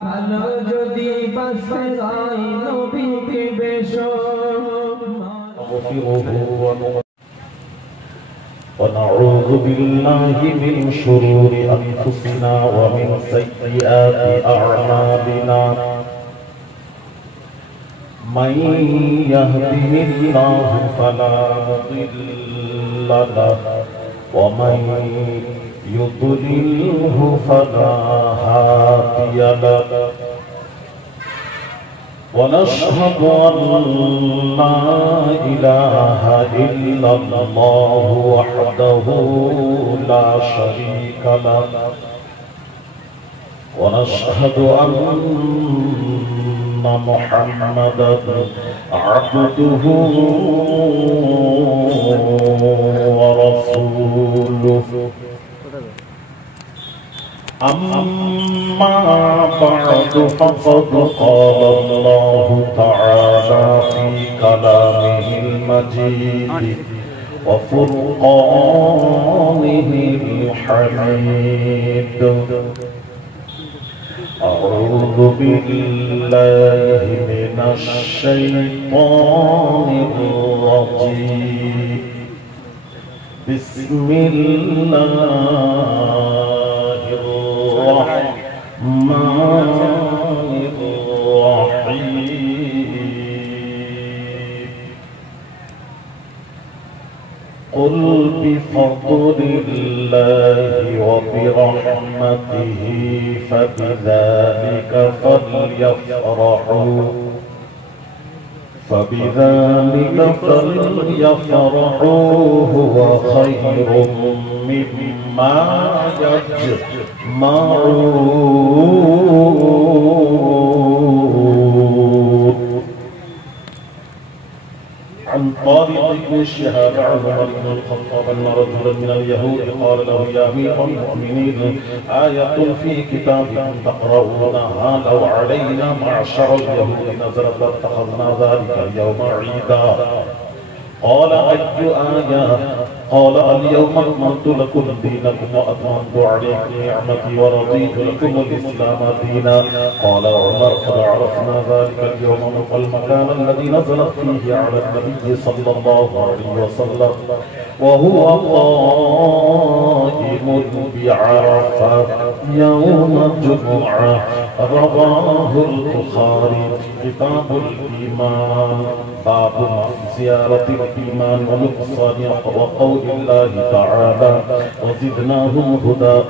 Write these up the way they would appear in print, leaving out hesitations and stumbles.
ভালো যদি বাসে যাই নবীকে বেশো ونعوذ بالله من شرور أنفسنا ومن سيئات أعمالنا من يهده الله فلا مضل له ومن يضلله فلا هادي له ونشهد أن لا إله إلا الله وحده لا شريك له ونشهد أن محمدا عبده ورسوله أما بعد فقد قال الله تعالى في كلامه المجيد وفرقانه الحميد أعوذ بالله من الشيطان الرجيم بسم الله الرحمن الرحيم قل بفضل الله وبرحمته فبذلك فليفرحوا هو خير مما يجمعون عن طارق بن شهاب عن عمر بن الخطاب أن رجلا من اليهود قال له يا أمير المؤمنين آية في كتابكم تقرؤونها لو علينا معشر اليهود نزلت لاتخذنا ذلك اليوم عيدا قال أي آية قال اليوم أكملت لكم دينكم وأتممت عليكم نعمتي ورضيت لكم الإسلام دينا قال عمر قد عرفنا ذلك اليوم والمكان الذي نزلت فيه على النبي صلى الله عليه وسلم وهو قائم بعرفة يوم الجمعة رواه البخاري كتاب الإيمان باب زيارة الإيمان ونقصان وقول الله تعالى وزدناهم هدى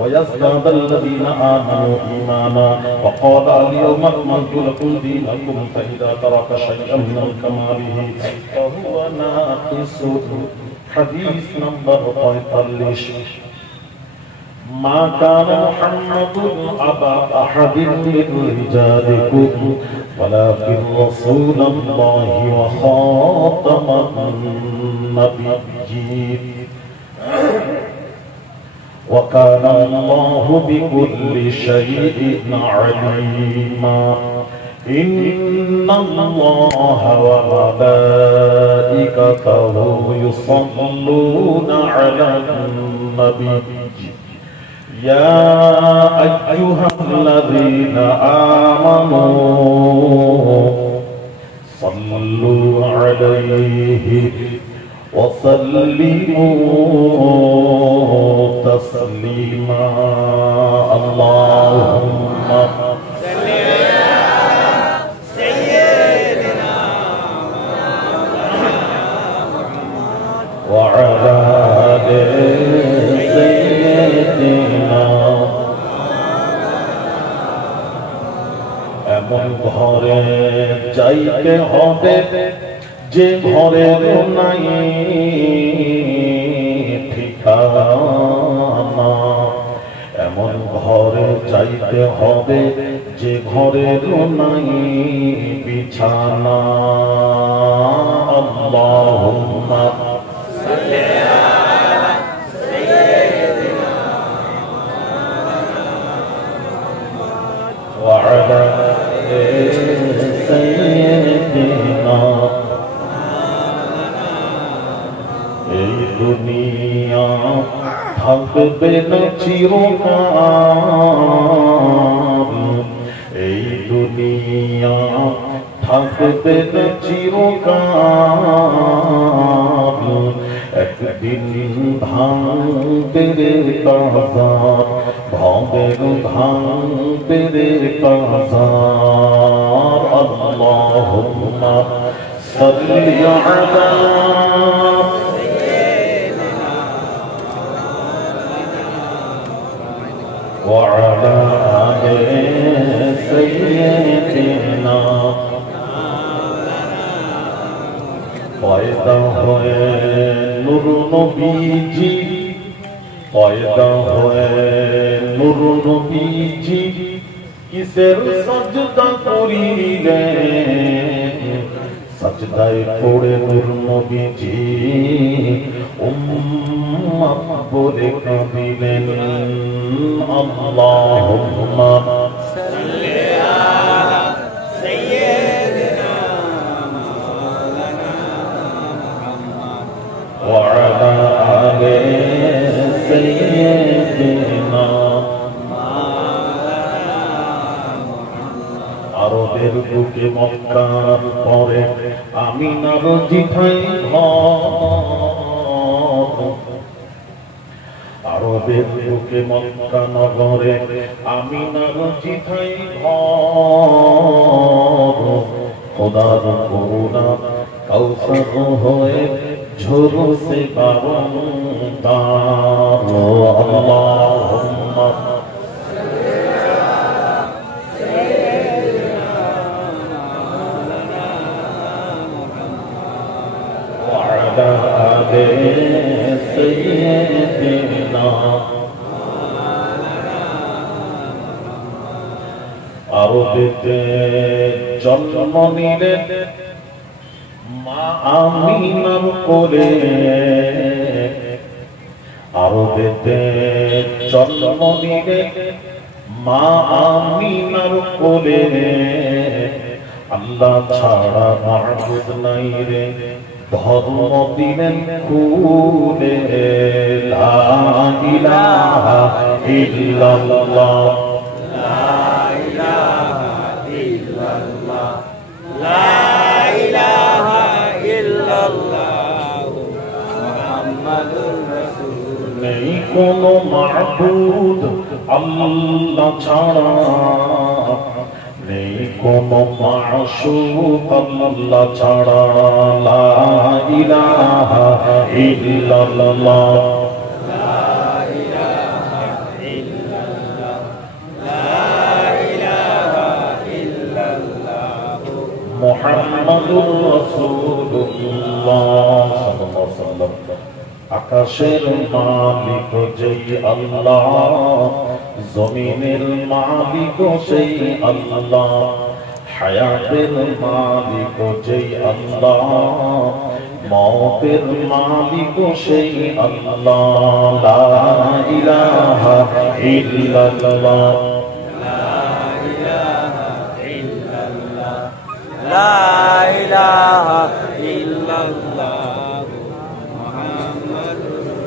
ويزداد الذين آمنوا إيمانا وقال اليوم أكملت لكم دينكم فإذا ترك شيئا من كماله فهو ناقص حديث نمبر 45 ما كان محمد أبا أحد من رجالكم ولكن رسول الله وخاتم النبيين وكان الله بكل شيء عليما إن الله وملائكته يصلون على النبي يا أيها الذين آمنوا صلوا عليه وسلموا تسليما اللهم صل على سيدنا محمد وعلى آله এমন ঘরে যাইতে হবে যে ঘরে নাই ঠিকানা এমন ঘরে যাইতে হবে যে ঘরে নাই বিছানা আল্লাহুম্মা সাল্লি আলা সাইয়্যিদিনা মুহাম্মদ ওয়া আলা এই দুনিয়া থাকবে না চিরকাল থাকবেন চিরকাল একদিন ভাঙবে রে বাজার ভবের ভাঙবে রে বাজার আল্লাহুম্মা সাল্লি আলা وعلى آل سيدنا পয়দা হয়ে নূর নবীজি পয়দা হয়ে নূর নবীজি কিসের সাজদা করিলেন সাজদায় পড়ে নূর নবীজি উম্মাহ বলে কাঁদিলেন আল্লাহুম্মা সাল্লি আলা সাইয়্যিদিনা মাওলানা মুহাম্মদ ওয়া আলা আলি সাইয়্যিদিনা মাওলানা মুহাম্মদ আরবের বুকে মক্কার পরে আমিনার জিঠাই আরবের বুকে মক্কা নগরে আমিনার জিঠাই ঘর খোদার করুণা কাউসার হয়ে ঝরছে বারংবার আল্লাহুম্মা আরবেতে জন্ম নিলেন মা আমিনার কোলে আরবেতে জন্ম নিলেন মা আমিনার কোলে আল্লাহ ছাড়া মাবুদ নাই রে ধর্ম দিলেন খুলে লা ইলাহা ইল্লাল্লাহ লা ইলাহা ইল্লাল্লাহ লা ইলাহা ইল্লাল্লাহ মুহাম্মাদুর রাসূল নেই কোনো মাবুদ আল্লাহ ছাড়া নেই কোনো মাশূক আল্লাহ ছাড়া লা ইলাহা ইল্লাল্লাহ লা ইলাহা ইল্লাল্লাহ লা ইলাহা ইল্লাল্লাহ মুহাম্মাদুর রাসূলুল্লাহ সাল্লাল্লাহু আলাইহি ওয়াসাল্লাম আকাশের মালিক যেই আল্লাহ জমিনের মালিক সেই আল্লাহ হায়াতের মালিক যেই আল্লাহ মওতের মালিক সেই আল্লাহ লা ইলাহা ইল্লাল্লাহ লা ইলাহা ইল্লাল্লাহ লা ইলাহা ইল্লাল্লাহ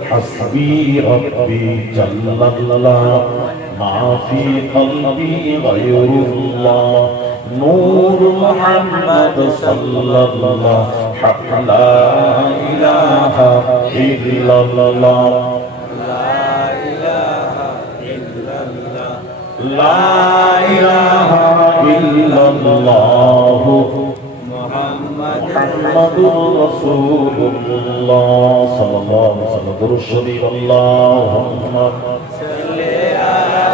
حسبي ربي جل الله ما في قلبي غير الله نور محمد صلى الله حق لا إله إلا الله لا إله إلا الله لا إله إلا الله محمد رسول الله صلى الله عليه وسلم درود شريف اللهم صل على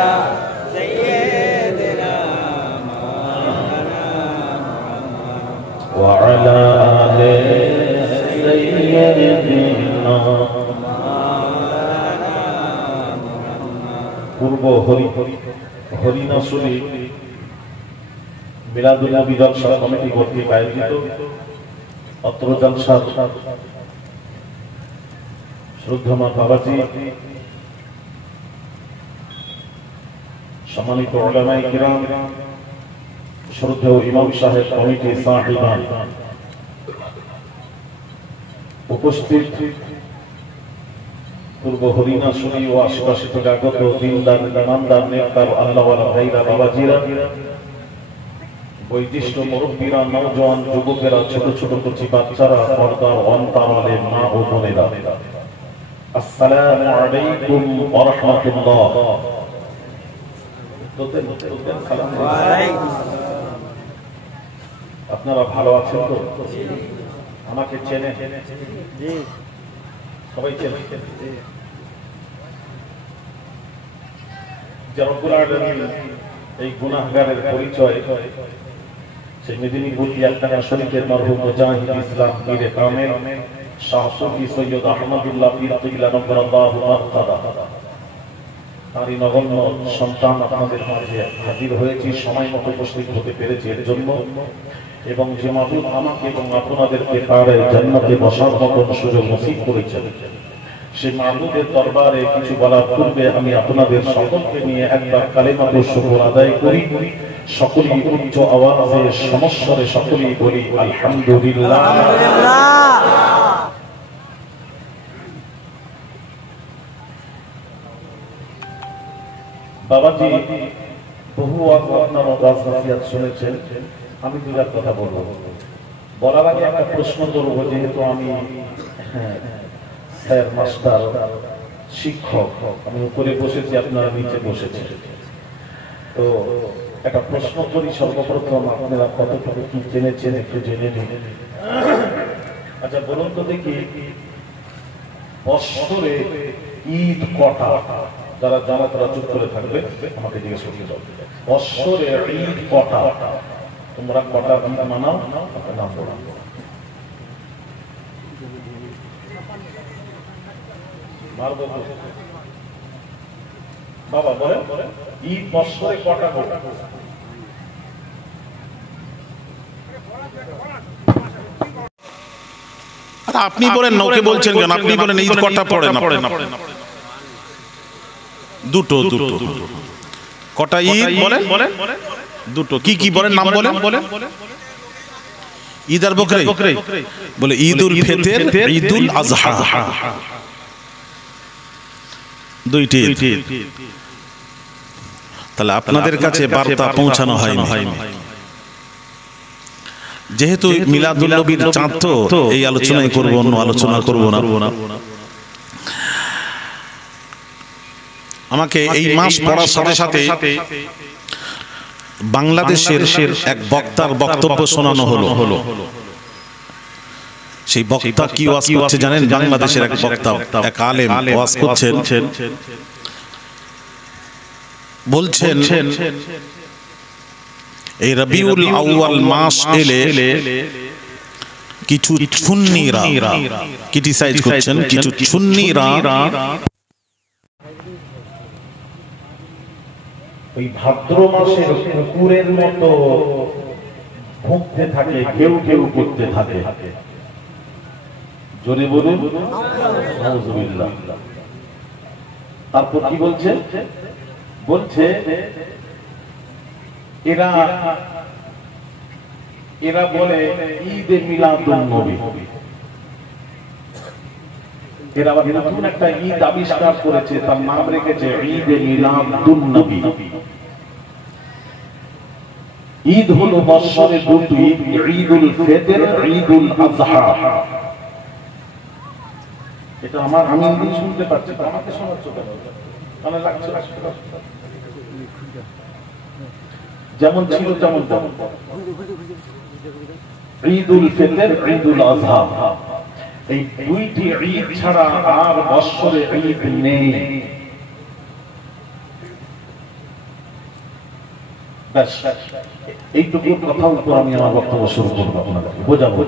سيدنا مولانا محمد وعلى آل سيدنا مولانا محمد পূর্ব হরিনাশুলি মিলাদুল নবী জলসা কমিটি কর্তৃক আয়োজিত অত্র জলসার শ্রদ্ধেয় বাবাজি সম্মানিত উলামায়ে কিরাম শ্রদ্ধেয় ইমাম সাহেব কমিটি সাহিবান উপস্থিত পূর্ব হরিনাশুলি ও আশেপাশে থেকে আগত দিনদার ইমানদার নেককার আল্লাহওয়ালা ভাইরা বাবাজিরা বয়োজ্যেষ্ঠ মুরব্বীরা, নওজোয়ান যুবকেরা, ছোট ছোট কচি বাচ্চারা, পর্দার অন্তরালে মা ও বোনেরা, আসসালামু আলাইকুম ওয়া রাহমাতুল্লাহ। আপনারা ভালো আছেন তো? আমাকে চেনে? সবাই চেনে? যে রব্বুল আলামিন এই গুনাহগারের পরিচয় সেই মেদিনীপুর ইয়ালতানা শরীফের মরহুম মুজাহিদ ইসলাম পীরে কামেল শাহ সুফি সৈয়দ আহমদুল্লাহ পীর কিবলা নবরাল্লাহু মারকাদা তারই নগণ্য সন্তান আপনাদের মাঝে হাজির হয়েছি, সময় মতো উপস্থিত হতে পেরেছি এর জন্য, এবং যে মাবুদ আমাকে এবং আপনাদেরকে তার জান্নাতে বসার মতন সুযোগ নসিব করেছেন, সেই মাবুদের দরবারে কিছু বলার পূর্বে আমি আপনাদের সকলকে নিয়ে একবার কালেমাতুর শুকর আদায় করি। সকলেই উচ্চ আওয়াজে সমস্বরে সকলেই বলি আলহামদুলিল্লাহ। বাবাজি বহু আপনার ওয়াজ নসিহত শুনেছেন, আমি দুটার কথা বলবো। বলার আগে একটা প্রশ্ন করব, যেহেতু আমি স্যার মাস্টার শিক্ষক, আমি উপরে বসেছি, আপনারা নিচে বসেছেন, তো একটা প্রশ্ন করি। সর্বপ্রথম আপনারা কতটুকু কি জেনেছেন একটু জেনে নিন। আচ্ছা বলুন তো দেখি, বৎসরে ঈদ কটা? যারা জানা তারা চুপ করে থাকবে, আমাকে জিজ্ঞেস করতে যাও, বৎসরে ঈদ কটা? তোমরা কটা ঈদ মানাও? আপনার নাম বলো। বাবা বলে ঈদ বৎসরে কটা কটা? আপনি বলেন না, ওকে বলছেন কেন? আপনি বলেন ঈদ কটা পড়ে না? দুটো। কটা ঈদ বলেন? দুটো। কি কি বলেন? নাম বলেন। ঈদ আর বকরি বলে ঈদুল ফিতর, ঈদুল আযহা, দুইটি। তাহলে আপনাদের কাছে বার্তা পৌঁছানো হয়নি। যেহেতু মিলাদুল নবীর চাঁদ, তো এই আলোচনাই করব, অন্য আলোচনা করব না। আমাকে এই মাস পড়ার সাথে সাথে বাংলাদেশের এক বক্তার বক্তব্য শোনানো হলো। সেই বক্তা কি ওয়াজ করছে জানেন? বাংলাদেশের এক বক্তা, এক আলেম ওয়াজ করছেন, বলছেন এই রবিউল আউয়াল মাস এলে কিছু সুন্নিরা ক্রিটিসাইজ করছেন, কিছু সুন্নিরা ওই ভাদ্র মাসের কুকুরের মতো ভুগতে থাকে, কেউ কেউ করতে থাকে। জোরে বলুন নাউযুবিল্লাহ। তারপর কি বলছে? বলছে এরা বলে ঈদে মিলাদুন নবী। এরা আবার নতুন একটা ঈদ আবিষ্কার করেছে, তার নাম রেখেছে ঈদে মিলাদুন নবী। ঈদ হলো বৎসরে দুটি, ঈদুল ফিতর, ঈদুল আযহা। এটা আমি শুনতে পাচ্ছি, আমাকে শোনাচ্ছ কেন? মানে লাগছে যেমন ছিল তেমন। ঈদুল ফিতর, ঈদুল আযহা, এই দুইটি ঈদ ছাড়া আর বৎসরে ঈদ নেই। এইটুকু কথার উপর আমি আমার বক্তব্য শুরু করবো, আপনাদেরকে বোঝাবো।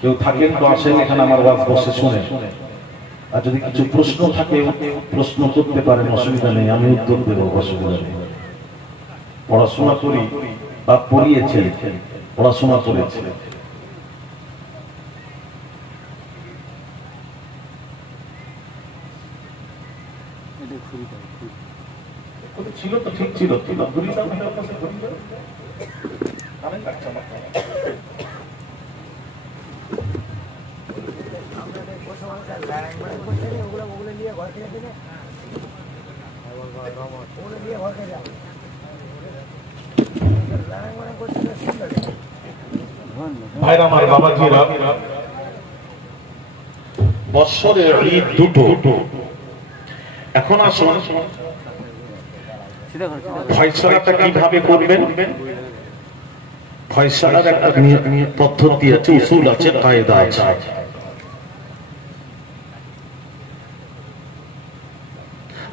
কেউ থাকেন তো আসেন এখানে আমার ওয়াজ বসে শুনে, আর যদি কিছু প্রশ্ন থাকে প্রশ্ন করতে পারেন, অসুবিধা নেই, আমি উত্তর দেবো, অসুবিধা নেই। পড়াশোনা করি বা পড়িয়েছে, পড়াশোনা করেছে। ছিল তো ঠিক ছিল, ভাইরা আমার বাবাজিরা, বৎসরে ঈদ দুটো। এখন আসুন ফয়সালাটা কিভাবে করবেন। ফয়সালার একটা পদ্ধতি আছে, উসুল আছে, কায়দা আছে।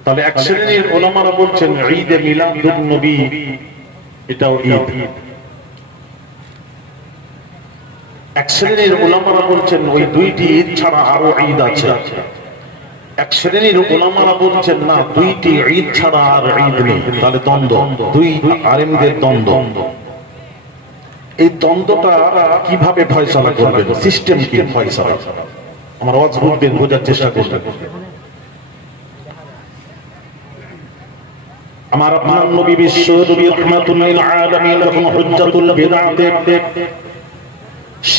তবে এক শ্রেণীর ওলামারা বলছেন ঈদে মিলাদুন নবী এটাও ঈদ। এক শ্রেণীর ওলামারা বলছেন ওই দুইটি ঈদ ছাড়া আরো ঈদ আছে। এক শ্রেণীর ওলামারা বলছেন না, দুইটি ঈদ ছাড়া আর ঈদ নেই। তাহলে দ্বন্দ্ব, দুই আলেমদের দ্বন্দ্ব। এই দ্বন্দ্বটা কিভাবে ফয়সালা করবেন, সিস্টেম কি ফয়সালা, আমার ওয়াজ বুঝবেন, বোঝার চেষ্টা করবেন। আমার আপনার নবী বিশ্ব নবী রাহমাতুল লিল আলামিন যখন হুজ্জাতুল বিদআতে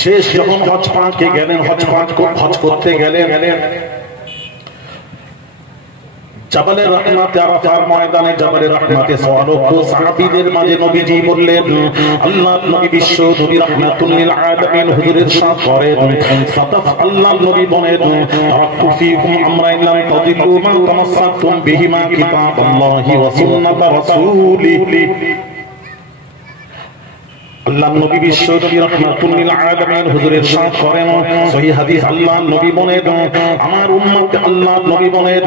শেষ যখন হজ পাঁচকে গেলেন, হজ করতে গেলেন জাবালে রহমাতে, আরাফার ময়দানে জাবালে রহমাতে সওয়ালক্ষ সাহাবীদের মাঝে নবীজি বললেন, আল্লাহর নবী বিশ্ব নবী রাহমাতুল লিল আলামিন হুজুরের সাথ করেন সাতাফ। আল্লাহর নবী বলেন, তারাক্তু ফীকুম আমরাইন লাম তাদিল্লু মা তামাসসাকতুম বিহিমা কিতাবাল্লাহি ওয়া সুন্নাত রাসূলিহি। আল্লাহ নবী বিশ্ব নবী রাহমাতুল লিল আলামিন হুজুরের সাথ করেন সহিহ হাদিস। আল্লাহ নবী বলেন, আমার উম্মত, আল্লাহ নবী বলেন,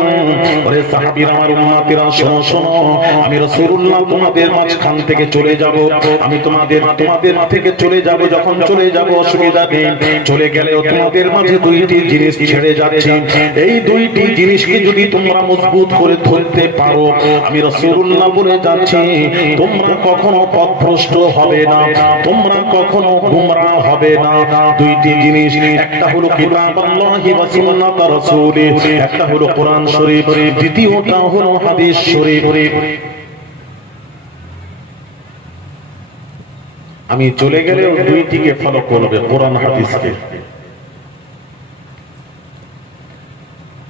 ওরে সাহাবীরা, আমার উম্মতেরা শোনো শোনো, আমি রাসূলুল্লাহ তোমাদের মাঝখান থেকে চলে যাব। আমি তোমাদের থেকে চলে যাব। যখন চলে যাব অসুবিধা নেই, চলে গেলেও তোমাদের মাঝে দুইটি জিনিস ছেড়ে যাচ্ছে। এই দুইটি জিনিসকে যদি তোমরা মজবুত করে ধরতে পারো, আমি রাসূলুল্লাহ বলে যাচ্ছি, তোমরা কখনো পথভ্রষ্ট হবে না, তোমরা কখনো গুমরাহ হবে না। দুইটি জিনিস, একটা হলো কিতাবাল্লাহি ওয়া সুন্নাত রাসূলিহি, একটা হলো কোরআন শরীফ, দ্বিতীয়টা হলো হাদিস শরীফ। আমি চলে গেলে দুইটিকে ফলো করবে, কোরআন হাদিসকে।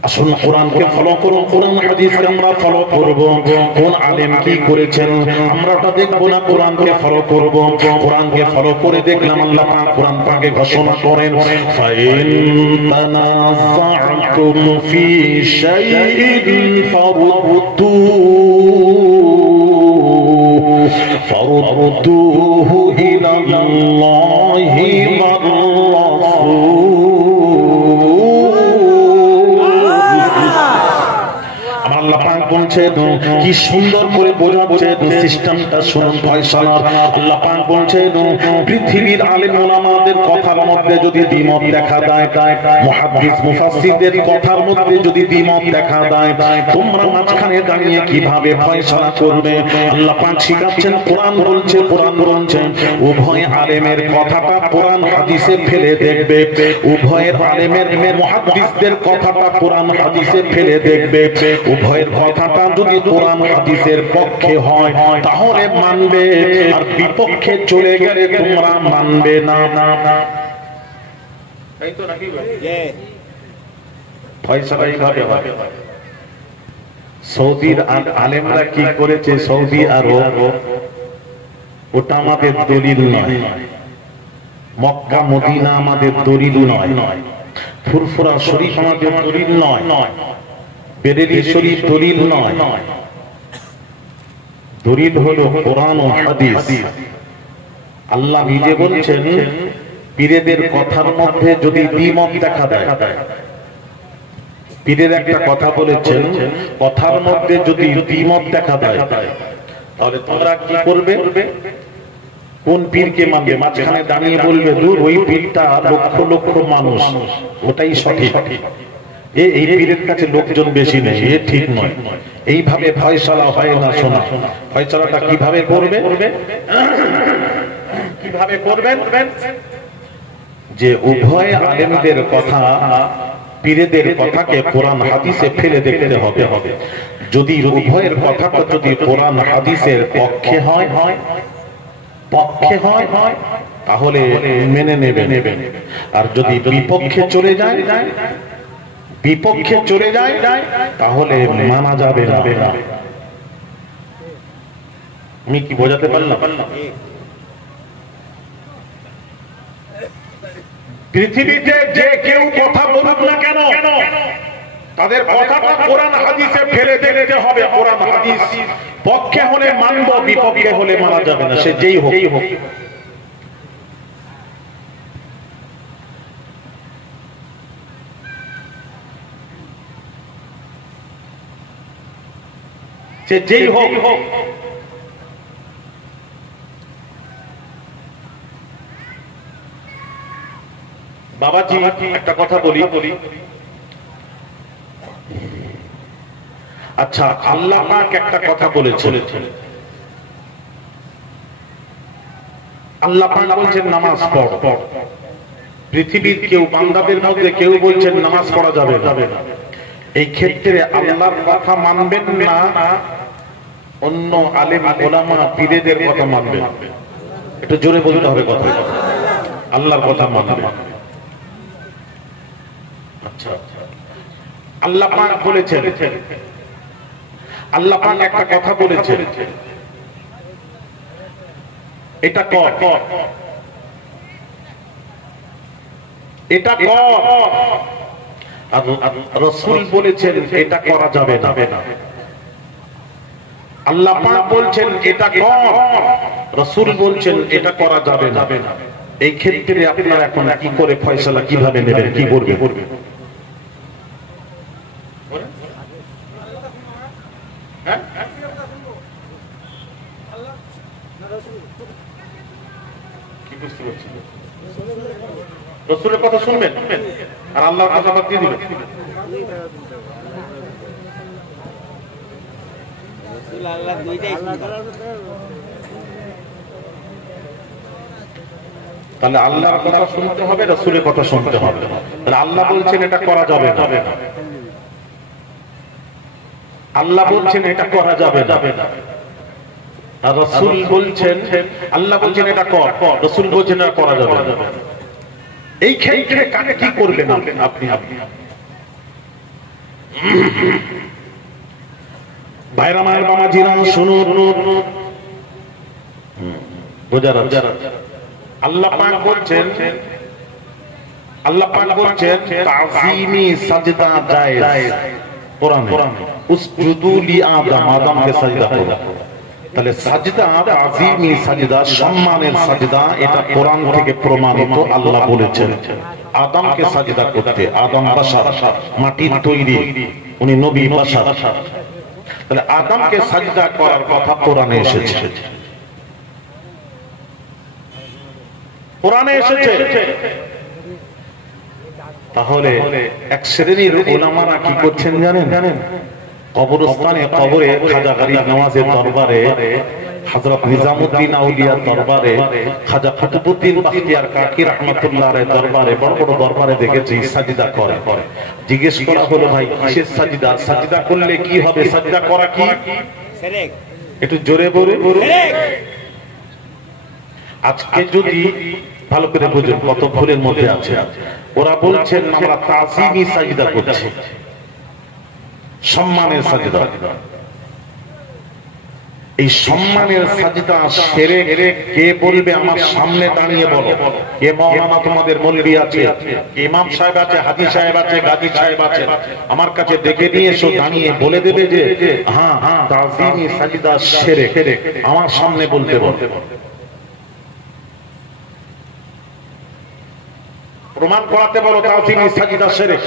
আসুন কোরআনকে ফলো করুন, কোরআন হাদিসকে আমরা ফলো করব। কোন আলেম কি করেছেন আমরা ওটা দেখব না, কোরআনকে ফলো করব। কোরআনকে ফলো করে দেখলাম আল্লাহ পাক কোরআন পাকে ঘোষণা করেন, ফাইন তানাযা'তুম ফি শাইইন ফারুদ্দুহু ইলাল্লাহি ওয়ার রাসূল। কি সুন্দর করে বোঝাচ্ছেন সিস্টেমটা, শুনুন ফয়সালার। আল্লাহ পাক বলছেন, পৃথিবীর আলেম ওলামাদের কথার মধ্যে যদি দ্বিমত দেখা দেয়, মুহাদ্দিস মুফাসসিরদের কথার মধ্যে যদি দ্বিমত দেখা দেয়, তোমরা মাঝখানে দাঁড়িয়ে কিভাবে ফয়সালা করবে? আল্লাহ পাক শিখাচ্ছেন, কোরআন বলছে উভয় আলেমের কথাটা কোরআন হাদিসে ফেলে দেখবে। উভয়ের আলেমের মুহাদ্দিসদের কথাটা কোরআন হাদিসে ফেলে দেখবে। উভয়ের কথাটা যদি কোরআন হাদিসের পক্ষে হয় তাহলে মানবে, আর বিপক্ষে চলে গেলে তোমরা মানবে না। তাই তো নাকি? ফয়সালা এইভাবে হয়। সৌদির আলেমরা কি করেছে, সৌদি আরব, ওটা আমাদের দলিল নয়। মক্কা মদিনা আমাদের দলিল নয়। ফুরফুরা শরীফ আমাদের দলিল নয়। বেরেলি শরীফ দলিল নয়। দলিল হলো কোরআন ও হাদিস। আল্লাহ নিজে বলছেন, পীরেদের কথার মধ্যে যদি দ্বিমত দেখা দেয়, পীরের একটা কথা বলেছেন, কথার মধ্যে যদি দ্বিমত দেখা দেয়, তাহলে তোমরা কি করবে? কোন পীরকে মানবে? মাঝখানে দাঁড়িয়ে বলবে, দূর ওই পীরটা লক্ষ লক্ষ মানুষ, ওটাই সঠিক, এই পীরের কাছে লোকজন বেশি নেই, এ ঠিক নয়। এইভাবে ফয়সালা হয় না। শোনা, ফয়সালাটা কিভাবে করবে? কিভাবে করবেন? যে উভয় আলেমদের কথা, পীরেদের কথাকে কোরআন হাদিসে ফেলে দেখতে হবে। যদি উভয়ের কথাটা যদি কোরআন হাদিসের পক্ষে হয় তাহলে মেনে নেবেন। আর যদি বিপক্ষে চলে যায় তাহলে মানা যাবে না। আমি কি বোঝাতে পারলাম? পৃথিবীতে যে কেউ কথা বলুক না কেন, তাদের কথাটা কোরআন হাদিসে ফেলে দিতে হবে। কোরআন হাদিস পক্ষে হলে মানব, বিপক্ষে হলে মানা যাবে না, সে যেই হোক। সে যেই হোক। বাবাজি একটা কথা বলি। আচ্ছা, আল্লাহ পাক একটা কথা বলেছেন। আল্লাহ পাক বলছেন নামাজ পড়। পৃথিবীর কেউ বান্দাদের মধ্যে কেউ বলছেন নামাজ পড়া যাবে না। এই ক্ষেত্রে আল্লাহর কথা মানবেন না, অন্য আলেম ওলামা পীরদের কথা মানবেন? একটু জোরে বলতে হবে কথা। আল্লাহর কথা মানবেন। আচ্ছা, আল্লাহ পাক বলেছেন, আল্লাহ পাক একটা কথা বলেছেন, এটা কর, এটা কর। আর রাসূল বলেছেন এটা করা যাবে না। আল্লাহ পাক বলছেন এটা কর, রাসূল বলছেন এটা করা যাবে না। এই ক্ষেত্রে আপনারা এখন কি করে ফয়সালা কিভাবে নেবেন, কি করবেন? রাসূলের কথা শুনবেন আর আল্লাহর কথা বাদ দিয়ে দিবেন? তাহলে আল্লাহর কথা শুনতে হবে, রাসূলের কথা শুনতে হবে। তাহলে আল্লাহ বলছেন এটা করা যাবে না, আল্লাহ বলছেন এটা করা যাবে না। আর রাসূল বলছেন, আল্লাহ বলছেন এটা কর, রাসূল বলছেন এটা করা যাবে না। এই ক্ষেত্রে কাকে কি করবেন আপনি? ভাইরা মায়ের বাবাজিরা শুনুন, বোঝার আল্লাহ পাক বলছেন, আল্লাহ পাক বলছেন তাযীমি সাজদা জায়েজ কোরআনে, উসজুদু লি আদম, আদমকে সাজদা করো। তাহলে সাজদা তাযীমি সাজদা, সম্মানের সাজদা, এটা কোরআন থেকে প্রমাণিত। আল্লাহ বলেছেন আদমকে সাজদা করতে। আদম বাশার, মাটির তৈরি, উনি নবী বাশার। তাহলে আদমকে সাজদা করার কথা কোরআনে এসেছে, কোরআনে এসেছে। তাহলে এক শ্রেণীর উলামারা কি করছেন জানেন? কবরস্থানে, কবরে, খাজা গরিব নওয়াজের দরবারে, হযরত নিজামউদ্দিন আউলিয়ার দরবারে, খাজা কুতুবউদ্দিন বাখতিয়ার কাকি রাহমাতুল্লাহ আলাইহির দরবারে, বড় বড় দরবারে দেখেছি সাজদা করে। জিজ্ঞেস করা হলো, ভাই কিসের সাজদা? সাজদা করলে কি হবে? সাজদা করা কি শিরক? একটু জোরে বলে। আজকে যদি ভালো করে বুঝুন কত ভুলের মধ্যে আছে। ওরা বলছেন আমরা তাযীমি সাজদা করছি, সম্মানের সাজদা। এই সম্মানের সাজদা শিরক কে বলবে? আমার সামনে দাঁড়িয়ে বলো। কে মাওলানা তোমাদের মৌলভী আছে, ইমাম সাহেব আছে, হাজী সাহেব আছে, গাজী সাহেব আছে, আমার কাছে ডেকে নিয়ে এসো, দাঁড়িয়ে বলে দেবে যে হ্যাঁ তাযীমি সাজদা শিরক। আমার সামনে বলতে বলতে প্রমাণ করাতে বলো তাযীমি সাজদা শিরক,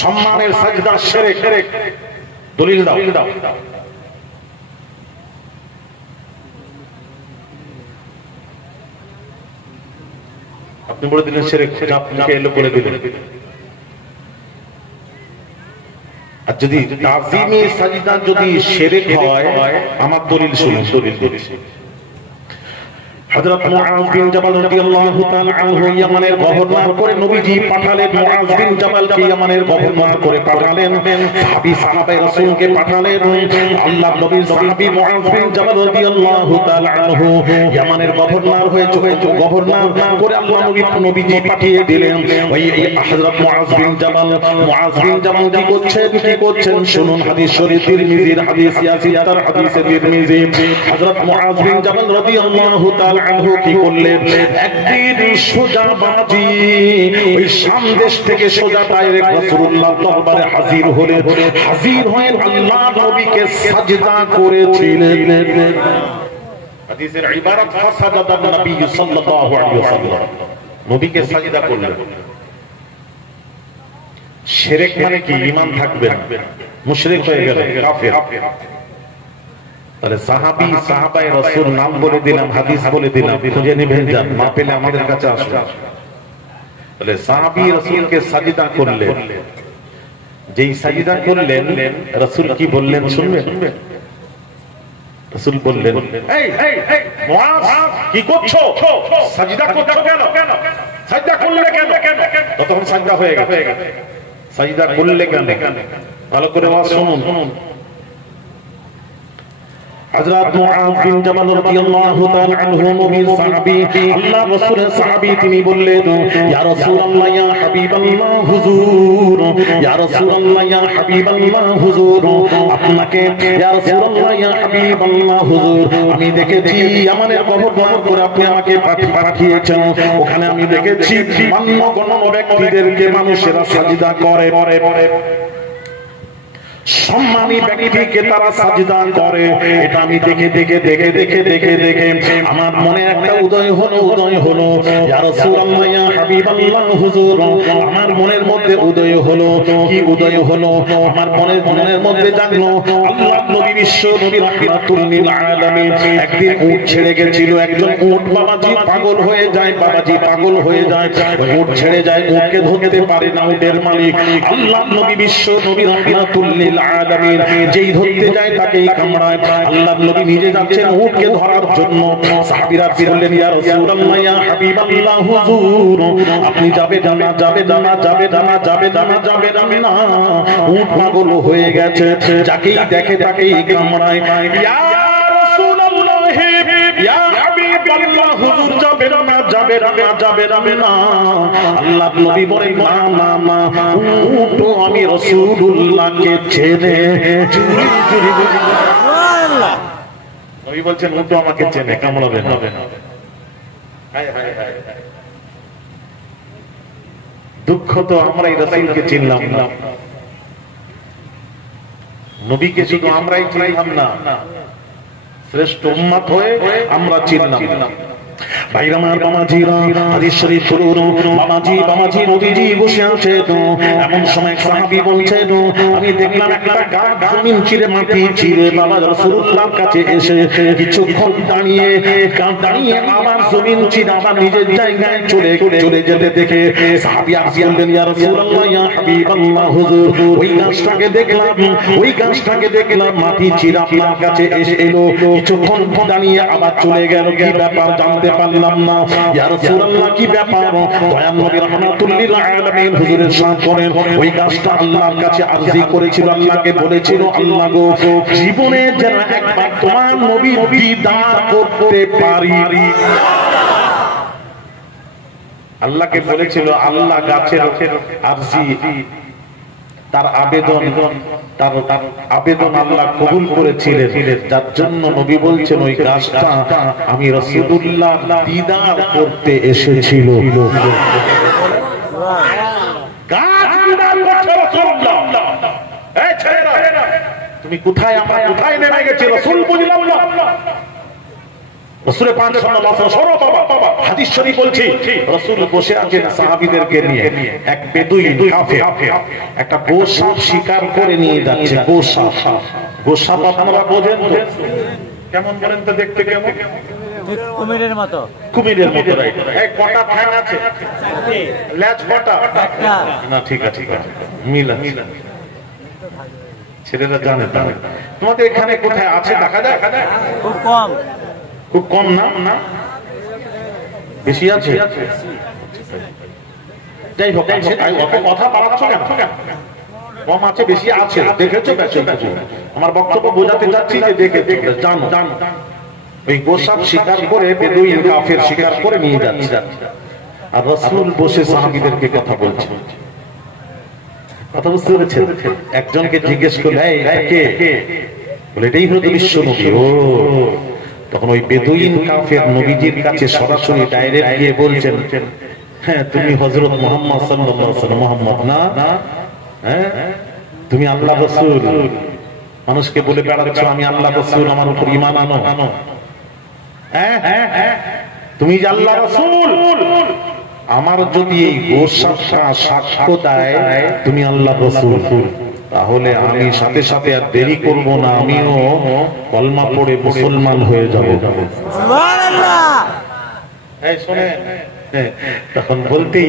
সম্মানের সাজদা শিরক। দলিল দাও। আপনি বলে দিলেন শিরক, আপনাকে এলো বলে দিলেন। আর যদি তাযীমি সাজদা যদি শিরক হয়, আমার দলিল শুনুন, দলিল। হযরত মুআয বিন জাবাল রাদিয়াল্লাহু তাআলা আনহু ইয়ামানের গভর্নর করে নবীজি পাঠালেন। মুআয বিন জাবালকে ইয়ামানের গভর্নর করে পাঠালেন। সাহাবী সাহাবায়ে রাসূলকে পাঠালেন। আল্লাহর নবীর সাহাবী মুআয বিন জাবাল রাদিয়াল্লাহু তাআলা আনহু ইয়ামানের গভর্নর হয়ে গভর্নর করে আল্লাহ নবীজি পাঠিয়ে দিলেন। ওই হযরত মুআয বিন জাবাল কি করছেন শুনুন। হাদিস শরীফ তিরমিজির হাদিস, ইয়াসির হাদিসে তিরমিজি। হযরত মুআয বিন জাবাল রাদিয়াল্লাহু তাআলা আনহু কি করলেন, একদিন সোজা বাজি ওই শাম দেশ থেকে সোজা ডাইরেক্ট রাসূলুল্লাহ দরবারে হাজির হলেন। হাজির হয়ে আল্লাহর নবীকে সাজদা করেছিলেন। হাদিসের ইবারত ফাসাদান নবী সাল্লাল্লাহু আলাইহি ওয়াসাল্লাম, নবীকে সাজদা করলেন। শিরক মানে কি? ঈমান থাকবে না, মুশরিক হয়ে গেল, কাফের। তাহলে সাহাবায়ে রাসূল নাম বলে দিলাম, হাদিস বলে দিলাম, খুঁজে নেবেন, যান না পেলে আমাদের কাছে আসবেন। তাহলে সাহাবী রাসূলকে সাজদা করলেন। যেই সাজদা করলেন রাসূল কি বললেন শুনবেন? রাসূল বললেন, এই মুআজ কি করছো? সাজদা করছো কেন? সাজদা করলে কেন? তখন সাজদা হয়ে গেল। সাজদা করলে কেন? ভালো করে ওয়াজ শুনুন। হযরত মুআয বিন জাবাল রাদিয়াল্লাহু তাআলা আনহু নবী সাহাবী, আল্লাহ রাসূলের সাহাবী, তিনি বললেন, ইয়া রাসূলুল্লাহ ইয়া হাবিবাল্লাহ হুজুর, ইয়া রাসূলুল্লাহ ইয়া হাবিবাল্লাহ হুজুর, আপনাকে ইয়া রাসূলুল্লাহ ইয়া হাবিবাল্লাহ হুজুর, আমি দেখেছি আমাদের কবর করে আপনি আমাকে পাঠিয়েছেন। ওখানে আমি দেখেছি অন্য কোন ব্যক্তিদেরকে মানুষেরা সাজদা করে, সম্মানী ব্যক্তিকে তারা সাজদা করে। এটা আমি দেখে আমার মনে একটা উদয় হলো, ইয়া রাসূলুল্লাহ ইয়া হাবিবাল্লাহ হুজুর, আমার মনের মধ্যে উদয় হলো। কি উদয় হলো? আমার মনের মধ্যে জাগলো, আল্লাহ নবী বিশ্ব নবী রাহমাতুল লিল আলামিন একদিন উট ছেড়ে গেছিল। একজন উট বাবাজি পাগল হয়ে যায়, উট ছেড়ে যায়, উটকে ধরতে পারে না উটের মালিক। আল্লাহ নবী বিশ্ব নবী রাহমাতুল লিল আলামিন যেই ধরতে যায় তাকেই কামড়ায়। আল্লাহর নবী নিজে যাচ্ছেন উটকে ধরার জন্য। সাহাবীরা বললেন, ইয়া রাসূলুল্লাহ ইয়া হাবিবাল্লাহ হুজুর, আপনি যাবেন না, উট পাগল হয়ে গেছে, যাকেই দেখে তাকেই কামড়ায়। ইয়া রাসূলুল্লাহ ইয়া হাবিবাল্লাহ হুজুর, যাবে না। আল্লাহর নবী বলেন, না, উট আমি রাসূলুল্লাহকে চেনে। সুবহানাল্লাহ। নবী বলছেন উট আমাকে চেনে, কামড়াবে না। দুঃখ তো আমরা এই রাসূলকে চিনলাম না, নবীকে শুধু আমরাই চিনলাম না, শ্রেষ্ঠ উম্মত হয়ে আমরা চিনলাম না। ভাইরা আমার, বাবাজিরা, হাদিস শরীফ শুনুন। বাবাজি নবীজি বসে আছে, তো এমন সময় সাহাবী বলছে, আমি দেখলাম একটা গাছ জমিন চিরে মাটি চিরে বাবা রাসূলুল্লাহর কাছে এসে কিছুক্ষণ দাঁড়িয়ে আবার জমিন চিরে আবার নিজের জায়গায় চলে যেতে দেখে সাহাবী বললেন, ইয়া রাসূলুল্লাহ ইয়া হাবিবাল্লাহ হুজুর, ওই গাছটাকে দেখলাম মাটি চিরে আপনার কাছে এসে এলো, কিছুক্ষণ দাঁড়িয়ে আবার চলে গেল, কি ব্যাপার জানতে পারলাম না। ইয়া রাসূলুল্লাহ কি ব্যাপার? দয়াল নবী রাহমাতুল লিল আলামিন হুজুরের সাথ করেন, ওই গাছটা আল্লাহর কাছে আরজি করেছিল, আল্লাহকে বলেছিল, আল্লাহ গো, জীবনে যেন একবার তোমার নবীর দিদার করতে পারি। আল্লাহকে বলেছিল, আল্লাহ গাছের আরজি, তার আবেদন আল্লাহ কবুল করেছিলেন, যার জন্য নবী বলছেন ওই গাছটা আমি রাসূলুল্লাহ দিদার করতে এসেছিল। গাছ দিদার করতে রাসূলুল্লাহ। এই ছেলেরা, তুমি কোথায় নেমে গেছে? রাসূল বুঝলাম না। রাসূল পাক সাল্লাল্লাহু আলাইহি ওয়াসাল্লাম, সরো বাবা, হাদিস শরীফ বলছি, রাসূল বসে আছেন সাহাবীদেরকে নিয়ে, এক বেদুইন কাফের একটা গোসাপ শিকার করে নিয়ে যাচ্ছে। গোসাপ আপনারা বোঝেন তো? কেমন বলেন তো, দেখতে কেমন? কুমিরের মতো রাইট। এই কটা ঠ্যাং আছে, লেজ কটা? না, ঠিক আছে, মিল আছে। ছেলেরা জানে তোমাদের এখানে কোথায় আছে দেখা যায়? খুব কম না, বেশি আছে? যাই হোক, কথা বাড়াচ্ছ কেন? কম আছে বেশি আছে দেখেছো? আমার বক্তব্য বোঝাতে যাচ্ছি যে দেখে জানো, ওই গোসাপ শিকার করে বেদুইন কাফের শিকার করে নিয়ে যাচ্ছে, আর রাসূল বসে সাহাবীদেরকে কথা বলছে। কথা বুঝতে পেরেছেন? একজনকে জিজ্ঞেস করলে, এই কে? বলে, এটাই হলো বিশ্ব নবী। ও তখন ওই বেদুইন কাফের নবীজির কাছে সরাসরি ডাইরেক্ট গিয়ে বলছেন, হ্যাঁ তুমি হযরত মুহাম্মদ সাল্লাল্লাহু আলাইহি ওয়াসাল্লাম, মুহাম্মদ না, হ্যাঁ তুমি আল্লাহর রাসূল, মানুষকে বলে বেড়াচ্ছ আমি আল্লাহর রাসূল, আমার উপর ঈমান আনো, হ্যাঁ তুমি যে আল্লাহর রাসূল, আমার যদি এই গোসাপটা সাক্ষ্য দেয় তুমি আল্লাহর রাসূল, তাহলে আমি সাথে সাথে আর দেরি করব না, আমিও কলমা পড়ে মুসলমান হয়ে যাব। সুবহানাল্লাহ। এই শুনে তখন বলতেই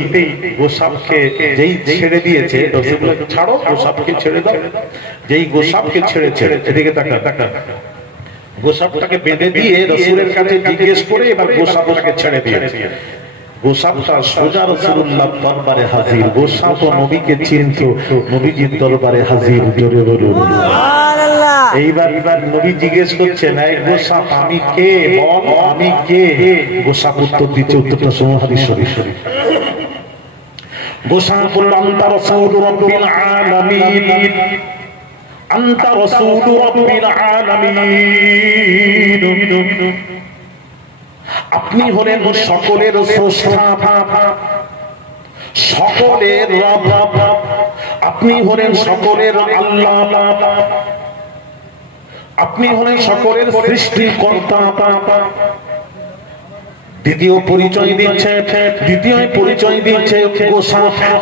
গোসাপকে যেই ছেড়ে দিয়েছে, ছাড়ো গোসাপকে ছেড়ে দাও, যেই গোসাপকে ছেড়েছে, এদিকে তাকা, গোসাপটাকে বেঁধে দিয়ে রাসূলের কাছে জিজ্ঞেস করে এবার গোসাপটাকে ছেড়ে দিয়েছে। গোসাপটা সোজা রাসূলুল্লাহর দরবারে হাজির, গোসাপ নবীকে চিনতো, নবীজির দরবারে হাজির। জোরে বলুন সুবহানাল্লাহ। এইবার নবী জিজ্ঞেস করছেন, এই গোসাপ আমি কে, বল আমি কে? গোসাপ উত্তর দিচ্ছে, উত্তরটা শুনো হাদিস শরীফ। গোসাপ বলল, আনতা রাসূলু রাব্বিল আলামিন, আনতা রাসূলু রাব্বিল আলামিন, আপনি হলেন সকলের স্রষ্টা, সকলের রব, আপনি হলেন সকলের আল্লাহ, আপনি হলেন সকলের সৃষ্টিকর্তা। দ্বিতীয় পরিচয় দিচ্ছে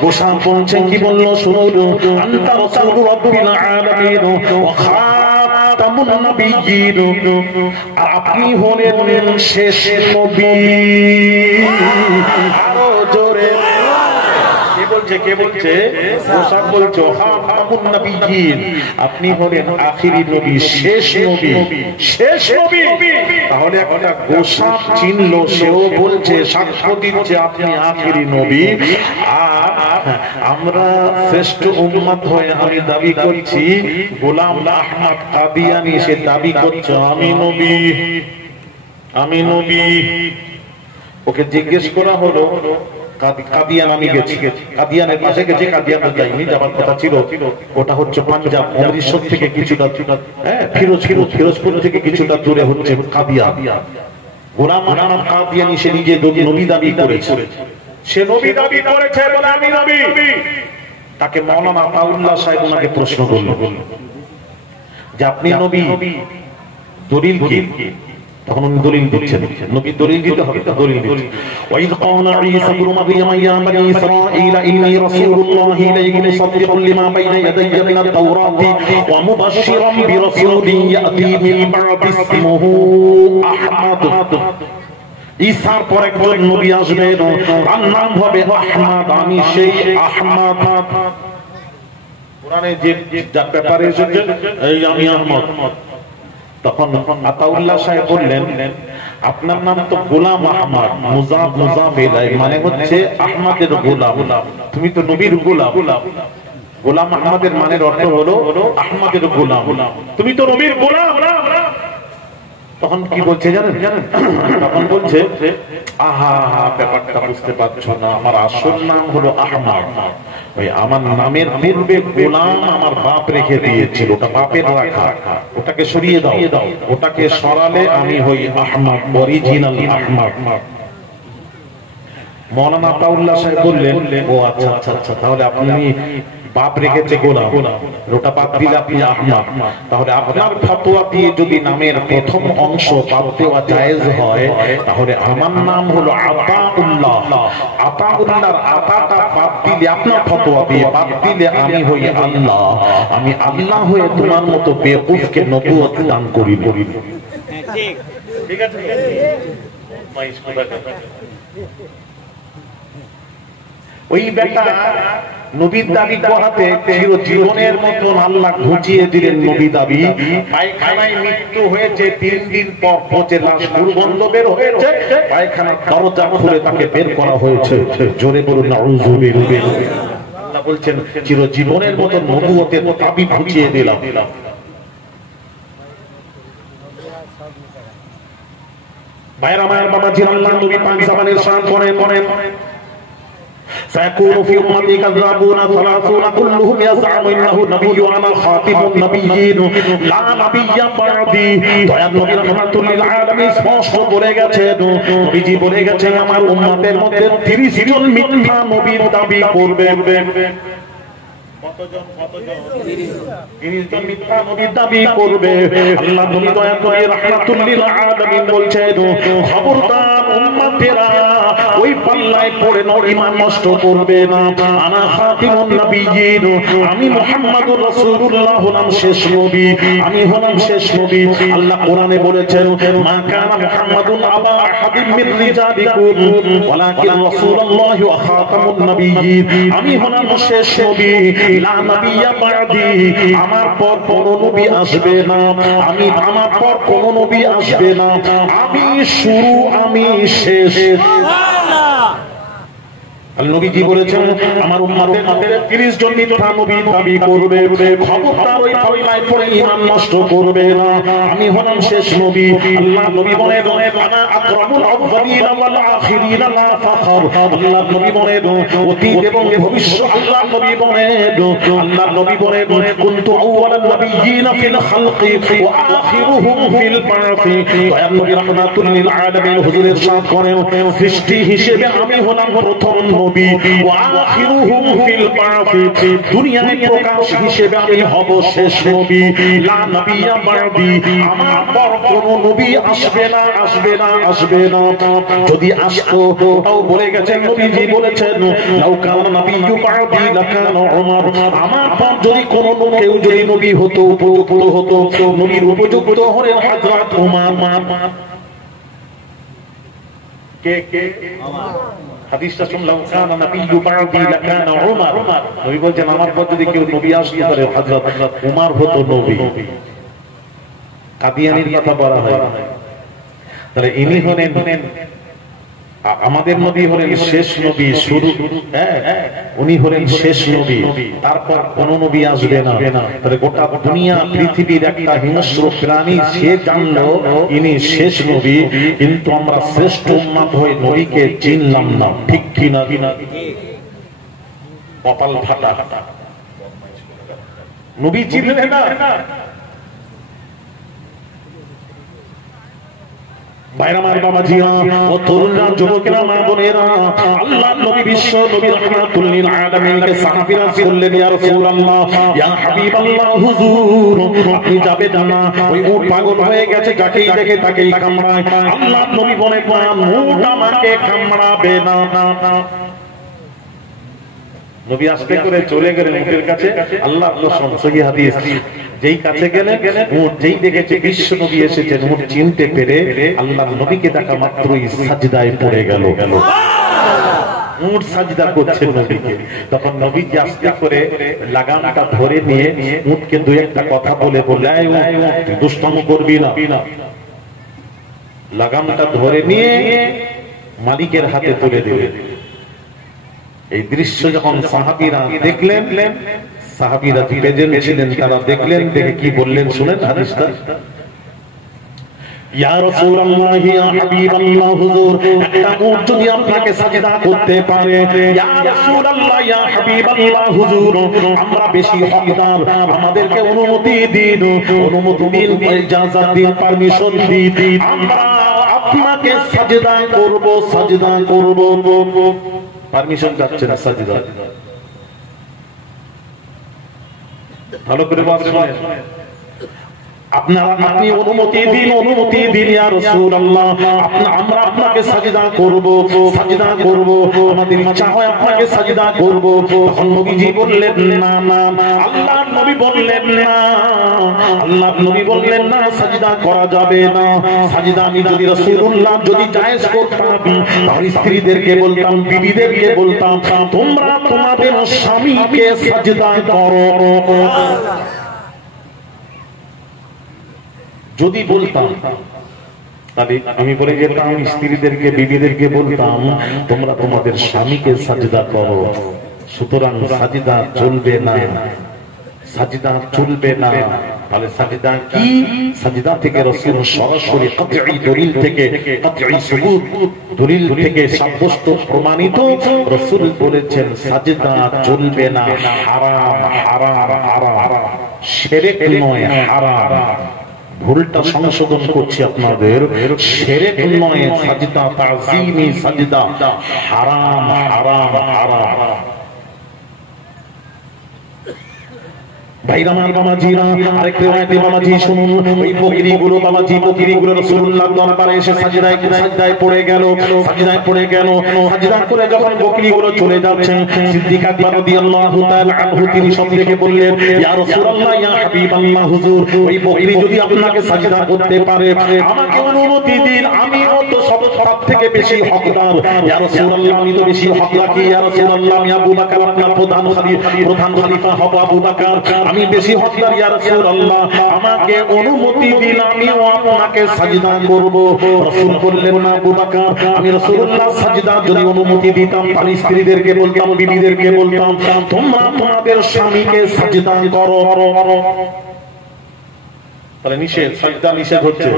গোসাপ বলছেন, কি বললো শুনুন, আনতা রাসূলু রাব্বিল আলামিন ওয়া খাতামুন নবিয়্যিন, আপনি হলেন শেষ নবী। আরো জোরে কে বলছে? গোসাপ বলছে খাতামুন নবিয়্যিন, আপনি হলেন আখিরি নবী, শেষ নবী। তাহলে একটা গোসাপ চিনলো, সেও বলছে, সাক্ষ্য দিচ্ছে আপনি আখিরি নবী। আর আমরা শ্রেষ্ঠ উম্মত হয়ে আমি দাবি করছি, গোলাম আহমদ কাদিয়ানী সে দাবি করছে আমি নবী। ওকে জিজ্ঞেস করা হলো, কাদিয়ান আমি গেছি, কাদিয়ানের পাশে গেছি, কাদিয়ান যাইনি, যাবার কথা ছিল, ওটা হচ্ছে পাঞ্জাব, অমৃতসর থেকে কিছুটা, ফিরোজপুর থেকে কিছুটা দূরে হচ্ছে কাদিয়ান। গোলাম আহমদ কাদিয়ানী সে নিজে নবী দাবি করেছে, বলে আমি নবী। তাকে মাওলানা আতাউল্লাহ সাহেব ওনাকে প্রশ্ন করল যে আপনি নবী, দলিল কি? তখন উনি দলিল দিচ্ছেন, নবী দলিল দিতে হবে, দলিল দিচ্ছেন। ওয়াইদ ক্বালা ঈসা ইবনে মারইয়াম ইয়া বানি ইসরাঈল ইন্নী রাসূলুল্লাহি ইলাইকুম মুসাদ্দিকুন লিমা বাইনা ইয়াদাইয়া মিনাত তাওরাতি ওয়া মুবাশশিরান বিরাসূলিন ইয়াতি মিন বা'দি ইসমুহু আহমদ। ঈসার পর একজন নবী আসবে, তার নাম হবে আহমদ, আমি সেই আহমদ। কোরআনে যে ব্যাপারে এসেছে, এই আমি আহমদ। তখন আতাউল্লাহ সাহেব বললেন, আপনার নাম তো গোলাম আহমদ, মুজাফ ইলাইহি, মানে হচ্ছে আহমদের গোলাম, তুমি তো নবীর গোলাম। গোলাম আহমদের মানের অর্থ হলো আহমদের গোলাম, তুমি তো নবীর গোলাম। তখন কি বলছে জানেন? তখন বলছে, আহা ব্যাপারটা বুঝতে পারছো না, আমার আসল নাম হলো আহমদ, ওই আমার নামের পূর্বে গোলাম আমার বাপ রেখে দিয়েছিল, ওটা বাপের রাখা, ওটাকে সরিয়ে দাও, ওটাকে সরালে আমি হই আহমদ, অরিজিনাল আহমদ। মাওলানা আতাউল্লাহ সাহেব বললেন, ও আচ্ছা আচ্ছা আচ্ছা, তাহলে আপনি বাপ রেখেছে গোলাম, ওটা বাদ দিলে আপনি আহমদ। তাহলে আপনার ফতোয়া দিয়ে যদি নামের প্রথম অংশ বাদ দেওয়া জায়েজ হয়, তাহলে আমার নাম হলো আতাউল্লাহ। আতাউল্লাহর আতাটা বাদ দিলে আপনার ফতোয়া দিয়ে বাদ দিলে আমি হই আল্লাহ, আমি আল্লাহ হয়ে তোমার মতো বেকুফকে নবুয়ত দান করি। ঠিক আছে, ওই বেটা নবীর দাবি করাতে চিরজীবনের মতন আল্লাহ ঘুচিয়ে দিলেন নবী দাবি। পায়খানায় মৃত্যু হয়েছে, 3 দিন পর পচে লাশ দুর্গন্ধ বের হয়েছে, পায়খানার দরজা খুলে তাকে বের করা হয়েছে। জোরে বলুন নাউযুবিল্লাহ। আল্লাহ বলছেন চিরজীবনের মতন নবুয়তের দাবি ঘুচিয়ে দিলাম। ভাইরা মায়ের বাবা জি, আল্লাহ নবী পাক জামানের শান করেন, سيكون في أمتي كذابون 30 كلهم يزعم إنه نبي أنا خاتم النبيين لا نبي بعدي দয়ার নবী রাহমাতুল লিল আলামিন স্পষ্ট বলে গেছেন নবীজি বলে গেছেন আমার উম্মতের মধ্যে 30 জন মিথ্যা নবীর দাবি করবে কতজন 30 জন মিথ্যা নবীর দাবি করবে আল্লাহ নবী দয়া করে রাহমাতুল লিল আলামিন বলছেন খবরদার উম্মতেরা ওই পাল্লায় পড়ে ঈমান নষ্ট করবে না আনা খাতিমুন নবিয়্যিন আমি মুহাম্মদুর রাসূলুল্লাহ হলাম শেষ নবী আমি হলাম শেষ নবী আল্লাহ কোরআনে বলেছেন মা কানা মুহাম্মাদুন আবা আহাদিম মিন রিজালিকুম ওয়ালাকিন রাসূলুল্লাহ ওয়া খাতামুন নবিয়্যিন আমি হলাম শেষ নবী লা নবিয়্যা বা'দি আমার পর কোন নবী আসবে না আমি আমার পর কোন নবী আসবে না আমি শুরু আমি শেষ নবীজি বলেছেন আমার উম্মতের মধ্যে 30 জন মিথ্যা নবী দাবি করবে খবরদার ওই পাল্লায় পড়ে ঈমান নষ্ট করবে না আমি হলাম শেষ নবী আল্লাহ নবী বলেন আনা আকরামুল আউয়ালিন ওয়াল আখিরিন লা ফাখর আল্লাহ নবী বলেন অতীত এবং ভবিষ্যৎ আল্লাহ নবী বলেন কুনতু আউয়ালান নাবিয়্যিন ফিল খালকি ওয়া আখিরুহুম ফিল বা'থি দয়ার নবী রাহমাতুল লিল আলামিন হুজুর ইরশাদ করেন সৃষ্টি হিসেবে আমি হলাম প্রথম নবী ওয়া আখিরুহুম ফিল বা'থি দুনিয়ায় প্রকাশ হিসেবে আমি হব শেষ নবী লা নবিয়্যা বা'দি আমার পর কোন নবী আসবে না যদি আসতো তাও বলে গেছেন নবীজি বলেছেন লাউ কানা নবিয়্যু বা'দি লাকানা উমর আমার পর যদি কোন কেউ যদি নবী হতো উপযুক্ত হতো নবীর উপযুক্ত হলে হযরত উমর কে হাদিসটা শুনলাম কানা নবিয়্যু বা'দি লাকানা উমর নবী বলেন আমার পর যদি কেউ নবী আসতো তাহলে হযরত উমর হতো নবী কাদিয়ানীর কথা বলা হয় তাহলে ইনি হলেন আমাদের নবী হলেন শেষ নবী শুরু উনি হলেন শেষ নবী তারপর কোন নবী আসবে না তাহলে গোটা দুনিয়া পৃথিবীর একটা হিংস্র প্রাণী সে জানলো ইনি শেষ নবী কিন্তু আমরা শ্রেষ্ঠ উম্মত হয়ে নবীকে চিনলাম না ঠিক কিনা কপাল ফাটা নবী চিনলেন না বাইরামার বাবাজিরা ও তরুণরা যুবকেরা মা বোনেরা আল্লাহর নবী বিশ্ব নবী রাহমাতুল লিল আলামিনকে সাহাবীরা বললেন ইয়া রাসূলুল্লাহ ইয়া হাবিবাল্লাহ হুজুর আপনি যাবেন না ওই উট পাগল হয়ে গেছে যাকেই দেখে তাকেই কামড়ায় আল্লাহর নবী বলেন উট আমাকে কামড়াবে না নবী আস্তে করে চলে গেলেন উটের কাছে আল্লাহর কসম সহি হাদিস যেই কাছে গেলেন উট যেই দেখেছে বিশ্ব নবী এসেছেন উট চিনতে পেরে আল্লাহর নবীকে দেখা মাত্রই সাজদায় পড়ে গেল উট সাজদা করছে নবীকে তখন নবীজি আস্তে করে লাগামটা ধরে নিয়ে উটকে দুই একটা কথা বলে বললেন এই উট দুষ্টমি করবি না লাগামটা ধরে নিয়ে মালিকের হাতে তুলে দিলেন এই দৃশ্য যখন সাহাবীরা দেখলেন সাহাবীরা প্রেজেন্ট ছিলেন তারা দেখলেন দেখে কি বললেন শুনেন হাদিসটা ইয়া রাসূলুল্লাহ ইয়া হাবিবাল্লাহ হুজুর একটা উট যদি আপনাকে সাজদা করতে পারে ইয়া রাসূলুল্লাহ ইয়া হাবিবাল্লাহ হুজুর আমরা বেশি হকদার আমাদেরকে অনুমতি দিন ইজাজত দিন পারমিশন দিন আমরা আপনাকে সাজদা করব পারমিশন যাচ্ছে না সাজদা ভালো করে বাত শুনেন আপনি অনুমতি দিন ইয়া রাসূলুল্লাহ আমরা আপনাকে সাজদা করব আমাদের ইচ্ছা হয় আপনাকে সাজদা করব তখন নবীজি বললেন না আল্লাহর নবী বললেন না সাজদা করা যাবে না সাজদা আমি যদি রাসূলুল্লাহ যদি জায়েজ করতাম তাহলে স্ত্রীদেরকে বলতাম বিবিদেরকে বলতাম তোমরা তোমাদের স্বামীকে সাজদা করো যদি বলতাম তাহলে আমি বলে যেতাম স্ত্রীদেরকে বিবিদেরকে বলতাম তোমরা তোমাদের স্বামীকে সাজদা করো সুতরাং সাজদা চলবে না তাহলে সাজদা কি? সাজদা থেকে রাসূল সরাসরি কতঈ দলিল থেকে, কতঈ সুবুত দলিল থেকে সাব্যস্ত প্রমাণিত রাসূল বলেছেন সাজদা চলবে না, হারাম হারাম হারাম, শিরক নয় হারাম। ভুলটা সংশোধন করছি আপনাদের, শিরক নয় সাজদা, তাযীমি সাজদা, হারাম হারাম হারাম। ভাইরা আমার বাবাজিরা, আরেক রিওয়ায়াতে বাবাজি শুনুন, ওই বকরিগুলো বাবাজি, বকরিগুলো রাসূলুল্লাহ দরবারে এসে সাজদায় পড়ে গেল, সাজদায় পড়ে গেল। সাজদা করে যখন বকরিগুলো চলে যাচ্ছে, সিদ্দিক আকবর রাদিয়াল্লাহু তাআলা আনহু তিনি সব দেখে বললেন, ইয়া রাসূলুল্লাহ, ইয়া হাবিবাল্লাহ, হুজুর ওই বকরি যদি আপনাকে সাজদা করতে পারে আমাকে অনুমতি দিন, আমিও তো সব থেকে বেশি হকদার। ইয়া রাসূলুল্লাহ, আমি তো বেশি হক রাখি। ইয়া রাসূলুল্লাহ, আমি আবু বকর আপনার প্রধান খলিফা হব, আবু বকর আমি বেশি হকদার। ইয়া রাসূলুল্লাহ, আমাকে অনুমতি দিন, আমিও আপনাকে সাজদা করব। রাসূল বললেন, না আবু বকর, আমি রাসূলুল্লাহ সাজদা যদি অনুমতি দিতাম তাহলে স্ত্রীদেরকে বলতাম, বিবিদেরকে বলতাম, তোমরা তোমাদের স্বামীকে সাজদা করো। তাহলে নিষেধ, সাজদা নিষেধ হচ্ছে।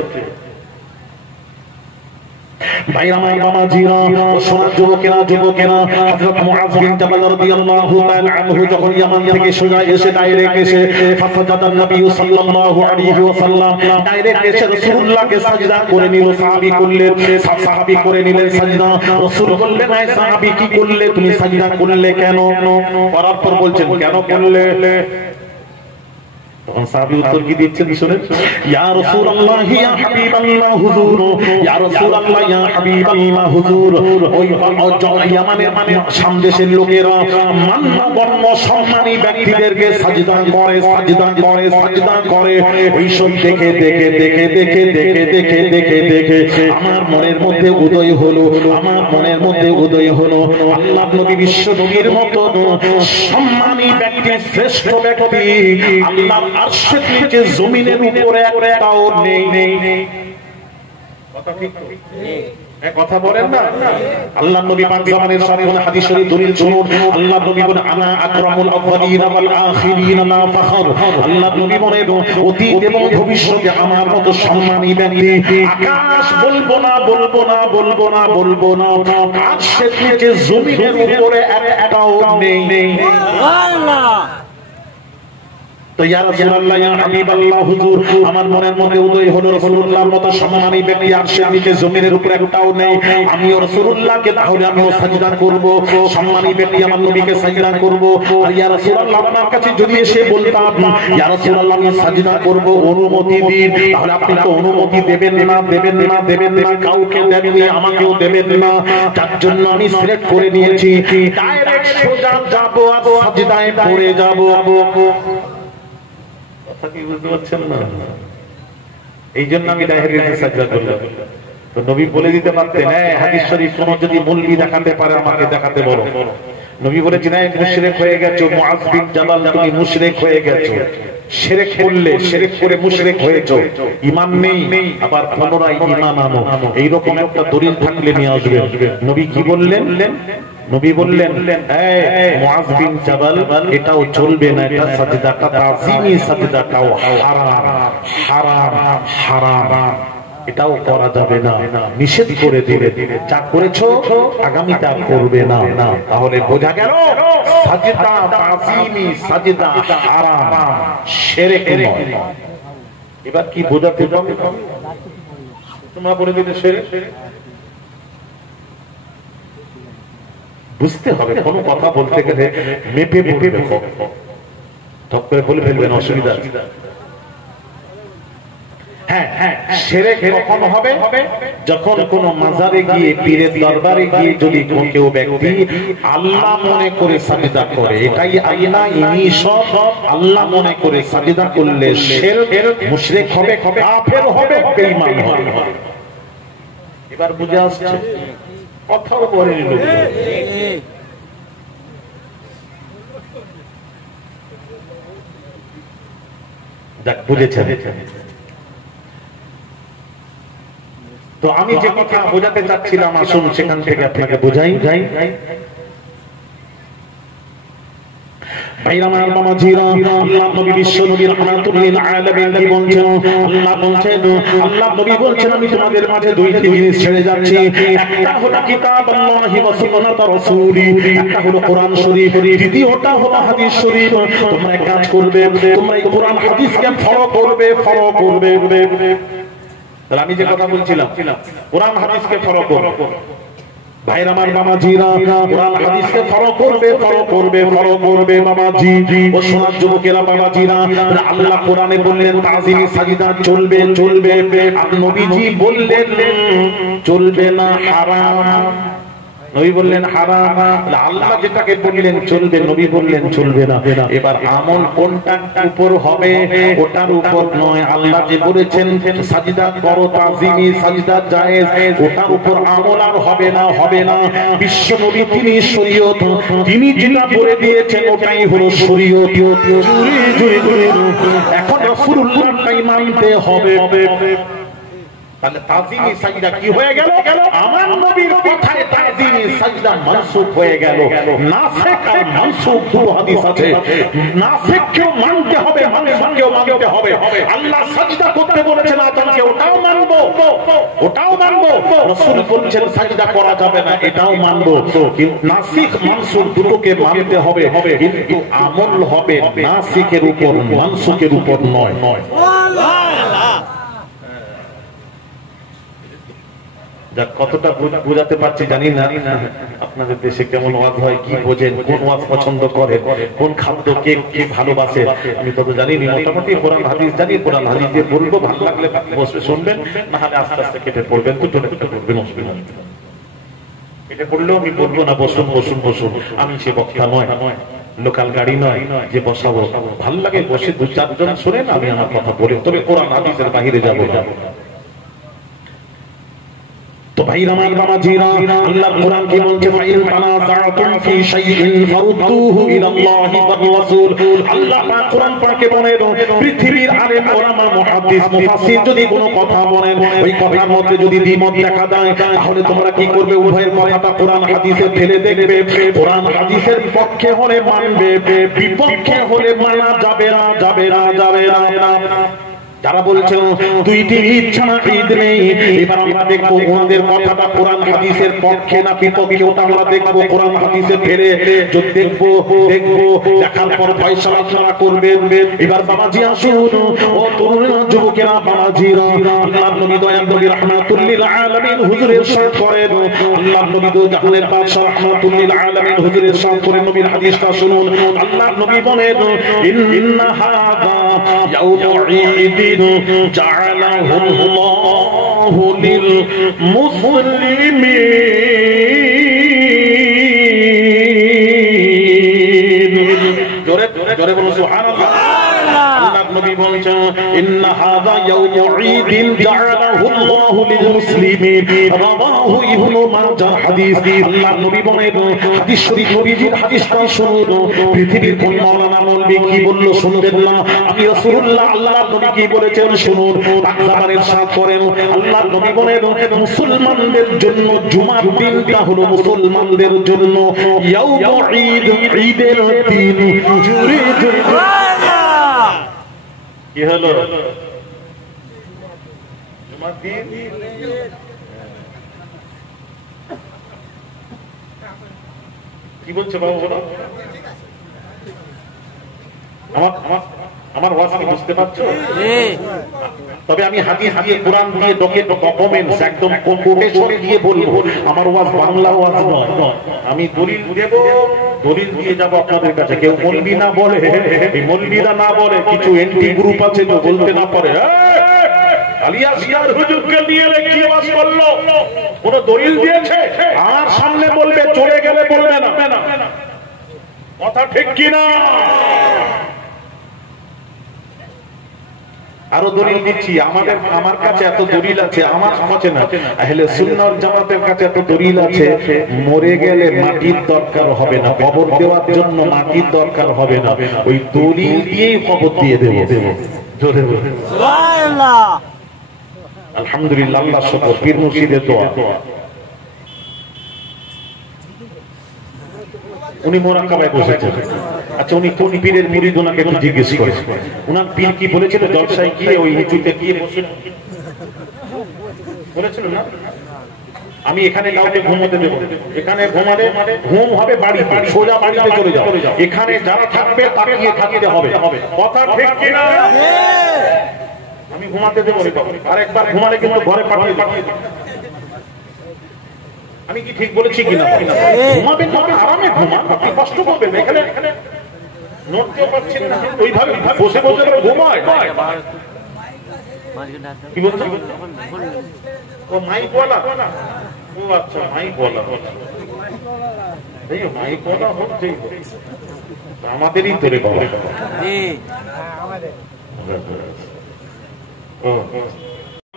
ভাইরা আমার বাবাজিরা, সোনার যুবকেরা, হযরত মুআয বিন জাবাল রাদিয়াল্লাহু তাআলা আনহু যখন ইয়ামান থেকে সোজা এসে ডাইরেক্ট এসে ফাসাদান নবী সাল্লাল্লাহু আলাইহি ওয়াসাল্লাম ডাইরেক্ট এসে রাসূলুল্লাহকে সাজদা করে নিল। সাহাবী করে নিলেন সাজদা। রাসূল বললেন, এই সাহাবী কি করলে, তুমি সাজদা করলে কেন? করার পর বলছেন, কেন করলে? তখন সাহাবী উত্তর কি দিচ্ছেন শুনেন, ইয়া রাসূলুল্লাহ, ইয়া হাবিবাল্লাহ, হুজুর, ইয়া রাসূলুল্লাহ, ইয়া হাবিবাল্লাহ, হুজুর, ওই ইয়ামানের সামদেশের লোকেরা মানবর্ণ সম্মানী ব্যক্তিদেরকে সাজদা করে, সাজদা করে, সাজদা করে। ওই সব দেখে দেখে দেখে দেখে দেখে দেখে দেখে দেখে আমার মনের মধ্যে উদয় হলো, আমার মনের মধ্যে উদয় হলো আল্লাহর নবী, বিশ্ব নবীর মতো সম্মানী ব্যক্তি, শ্রেষ্ঠ ব্যক্তি আল্লাহ আরশের নিচে জমিনের উপরে একটাও নেই। কথা ঠিক তো? কথা বলেন না। আল্লাহর নবী পাক জামানের সামনে হাদিস শরীফ দলিল শুনুন। আল্লাহর নবী বলেন, আনা আকরামুল আউয়ালিন ওয়াল আখিরিন লা ফখর। আল্লাহর নবী বলেন, অতীত এবং ভবিষ্যতে আমার মতো সম্মানী ব্যক্তি আকাশ বলবো না, বলবো না, বলবো না, বলবো না, আরশের নিচে জমিনের উপরে একটাও নেই। সুবহানাল্লাহ। তো ইয়া রাসূলুল্লাহ, ইয়া হাবিবাল্লাহ, হুজুর, আমার মনের মধ্যে উদয় হলো রাসূলুল্লাহর মতো সম্মানী ব্যক্তি আরশের নিচে জমিনের উপরে একটাও নেই। আমিও রাসূলুল্লাহকে তাহলে আমিও সাজদা করব, সম্মানী ব্যক্তি আমার নবীকে সাজদা করব। আর ইয়া রাসূলুল্লাহ, আপনার কাছে যদি এসে বলতাম, ইয়া রাসূলুল্লাহ, আমি সাজদা করব, অনুমতি দিন, তাহলে আপনি তো অনুমতি দেবেন না, দেবেন না, দেবেন না, কাউকে দেননি, আমাকেও দেবেন না। তার জন্য আমি সিলেক্ট করে নিয়েছি, ডাইরেক্ট সোজা যাব আর সাজদায় পড়ে যাব। বুঝতে পারছেন না? এই জন্য আমি ডাইরেক্ট সাজদা করলাম। তো নবী বলে দিতে পারতেন, হাদিস শরীফ কোন যদি মূলবি দেখাতে পারে আমাকে দেখাতে বলো। নবী বলেছেন, মুশরিক হয়ে গেছো মুআয বিন জাবাল, তুমি মুশরিক হয়ে গেছো, শিরক করলে, শিরক করে মুশরিক হয়েছো, ঈমান নেই, আবার পুনরায় ঈমান আনো, এইরকম একটা দলিল থাকলে নিয়ে আসবেন। নবী কি বললেন? নবী বললেন, মুআয বিন জাবাল, এটাও চলবে না, এটা সাজদাটা তাযীমি সাজদাটাও হারাম হারাম হারাম, এটাও করা যাবে না, নিষেধ করে দিবে। যা করেছো আগামীতে আর করবে না। তাহলে বোঝা গেল সাজদা তাযীমি সাজদা হারাম, শিরক নয়। এবার কি বোঝাতে পারবে? তোমরা বলে দিলে শিরক, বুঝতে হবে। কোন কথা বলতে গেলে মেপে মেপে ঠক করে বলে ফেলবেন, অসুবিধা। হ্যাঁ, শিরক কখন হবে? যখন কোন মাজারে গিয়ে, পীরের দরবারে গিয়ে যদি কেউ ব্যক্তি আল্লাহ মনে করে সাজদা করে, এটাই আল্লাহ, ইনি সব আল্লাহ মনে করে সাজদা করলে শিরক, মুশরিক হবে, কাফের হবে, বেঈমান হবে। এবার বুঝে আসছে? কথাও বলেনি লোক। দেখ, বুঝেছেন? তো আমি যে কথা বোঝাতে চাচ্ছিলাম, আসুন সেখান থেকে আপনাকে বোঝাই। ভাইরা আমার বাবাজিরা, আল্লাহ নবী বিশ্ব নবী রাহমাতুল লিল আলামিন কি বলছেন? আল্লাহ নবী বলছেন আমি তোমাদের মাঝে দুইটি জিনিস ছেড়ে যাচ্ছি। একটা হলো কিতাবাল্লাহি ওয়া সুন্নাত রাসূলি, একটা হলো কোরআন শরীফ, দ্বিতীয়টা হলো হাদিস শরীফ। তোমরা এক কাজ করবে, তোমরা এই কোরআন হাদিসকে ফলো করবে। তাহলে আমি যে কথা বলছিলাম কোরআন হাদিসকে ফলো করবে। ভাইরা আমার বাবাজিরা, কোরআন হাদিসকে ফলো করবে বাবাজি ও সোনার যুবকেরা বাবাজিরা। আল্লাহ কোরআনে বললেন তাজিমি সাজদা চলবে, আর নবীজি বললেন চলবে না, হারাম। নবী বললেন হারাম, আল্লাহ যেটাকে বললেন চলবে, নবী বললেন চলবে না। এবার আমল কোনটার উপর হবে ওটার উপর নয়। আল্লাহ যে বলেছেন সাজদা করো, তাজিমি সাজদা জায়েজ, ওটার উপর আমল আর হবে না। বিশ্ব নবী তিনি শরীয়ত, তিনি যেটা বলে দিয়েছেন ওটাই হলো শরীয়ত। এখন রাসূলুল্লাহকে মানতে হবে। তাহলে তাজিমি সাজদা কি হয়ে গেল? আমার নবীর কথায় তাজিমি সাজদা মানসুখ হয়ে গেল। নাসিখ আর মানসুখ দুটো হাদিস আছে। নাসিখকেও মানতে হবে, মানসুখকেও মানতে হবে। আল্লাহ সাজদা করতে বলেছেন আদমকে, ওটাও মানবো। রাসূল বলেছেন সাজদা করা যাবে না, এটাও মানবো। কিন্তু নাসিখ মানসুখ দুটোকে মানতে হবে, কিন্তু আমল হবে নাসিখের উপর, মানসুখের উপর নয়। কতটা বোঝাতে পারছি জানি না। আপনাদের দেশে কেমন ওয়াজ হয়, কি বোঝেন, কোন ওয়াজ পছন্দ করে, কোন খাদ্য কে ভালোবাসে আমি তো জানি না। মোটামুটি কোরআন হাদিস জানি, কোরআন হাদিস দিয়ে বলবো, ভালো লাগলে বসে শুনবেন, না হলে আস্তে আস্তে কেটে পড়বেন, দুটো পড়বেন, অসুবিধা নেই। কেটে পড়লেও আমি বলবো না বসুন। আমি সে বক্তা নয়, লোকাল গাড়ি নয় যে বসাবো। ভালো লাগে বসে দু চারজন শোনেন, আমি আমার কথা বলি, তবে কোরআন হাদিসের বাহিরে যাবো না। তো ভাইরা আমার বাবাজিরা, আল্লাহ কোরআন কি বলছে? ফাইন তানাযাতুম ফি শাইইন ফারুদ্দুহু ইলাল্লাহি ওয়ার রাসূল। আল্লাহ পাক কোরআন পাকে বলেন পৃথিবীর আলেম ওলামা মুহাদ্দিস মুফাসসির যদি কোনো কথা বলেন, ওই কথার মধ্যে যদি দ্বিমত দেখা দেয়, তাহলে তোমরা কি করবে? উভয়ের কথাটা কোরআন হাদিসে ফেলে দেখবে। কোরআন হাদিসের পক্ষে হলে মানবে, বিপক্ষে হলে মানা যাবে না। যারা বলছেন দুইটি ঈদ ছাড়া ঈদ নেই, এবার আমরা দেখবো ওনাদের কথাটা কোরআন হাদিসের পক্ষে না বিপক্ষে, ওটা আমরা দেখবো কোরআন হাদিসে ফেলে দেখবো। দেখার পর ফয়সালা আপনারা করবেন। এবার বাবাজি আসুন, ও তরুণেরা, যুবকেরা, বাবাজিরা, আল্লাহর নবী দয়াল নবী রাহমাতুল লিল আলামিন হুজুর ইরশাদ করেন, আল্লাহর নবী দো জাহানের বাদশা রাহমাতুল লিল আলামিন হুজুর ইরশাদ করেন, নবীর হাদিসটা শুনুন। আল্লাহর নবী বলেন ইন্না হাযা ইয়াউমু ঈদ جعله الله للمسلمين জোরে বলুন সুবহানাল্লাহ। নবী বলেছেন ইন্না হাযা ইয়াউমু ঈদিন জাআলাহু আল্লাহু লিল মুসলিমিন, রাওয়াহু ইবনু মাজাহ হাদিস। আল্লাহর নবী বলেন হাদিস শরীফ, নবীজির হাদিসটা শুনুন। পৃথিবীর কোন মাওলানা মৌলবি কি বলল শুনবেন না, আমি রাসূলুল্লাহ আল্লাহর নবী কি বলেছেন শুনুন। আকবার ইরশাদ করেন, আল্লাহর নবী বলেন মুসলমানদের জন্য জুমার দিনটা হলো মুসলমানদের জন্য ইয়াউমু ঈদ, ঈদের দিন। জোরে জোরে কি হলো? জুমার দিন কি বলছে বাবু? আমার ওয়াজ কি বুঝতে পারছো? তবে আমি হাদিস দিয়ে কোরআন দিয়ে ডকুমেন্টস একদম কোটেশন দিয়ে বলবো। আমার ওয়াজ বাংলা ওয়াজ নয়, আমি দলিল দেব, দলিল দিয়ে যাব আপনাদের কাছে। কেউ মৌলবি না বলে, এই মৌলবিরা না বলে, কিছু এন্টি গ্রুপ আছে যে বলতে না পারে আলিয়াসকার হুজুরকে নিয়ে কি ওয়াজ করলো, কোন দলিল দিয়েছে আমার সামনে বলবে, চলে গেলে বলবে না। কথা ঠিক কিনা? আরো দলিল দিচ্ছি, আমার কাছে এত দলিল আছে, আমার কাছে না, আহলে সুন্নাত জামাতের কাছে এত দলিল আছে। মরে গেলে মাটির দরকার হবে না, কবর দেওয়ার জন্য মাটির দরকার হবে না, ওই দলিল দিয়েই কবর দিয়ে দেব। জোরে বলুন সুবহানাল্লাহ। আলহামদুলিল্লাহ, আল্লাহ শুকর, পীর মুর্শিদের দোয়া। উনি মোরাক্কাবায় বসেছেন। আচ্ছা উনি কোন পীরের মুরিদ ওনাকে একটু জিজ্ঞেস করে, ওনার পীর কি বলেছিল জলসায় গিয়ে ওই উঁচুতে গিয়ে বসে বলেছিল না আমি এখানে কাউকে ঘুমোতে দেবো, এখানে ঘুমালে ঘুম হবে বাড়ি, সোজা বাড়িতে চলে যাও, এখানে যারা থাকবে তাকিয়ে থাকতে হবে, কথা ঠিক কিনা? আমি ঘুমাতে দেবো আরেকবার ঘুমালে কিন্তু ঘরে পাঠিয়ে দেবো। আমি কি ঠিক বলেছি কিনা? ঘুমাবেন না, আরামে ঘুমান, আপনি কষ্ট করবেন, এখানে নড়তেও পারছেন না, ওইভাবে বসে বসে ঘুমায়। কি বলছেন? ও মাইক ওয়ালা, ও আচ্ছা মাইক ওয়ালা, মাইক ওয়ালা হচ্ছে আমাদেরই তোরে বাবা।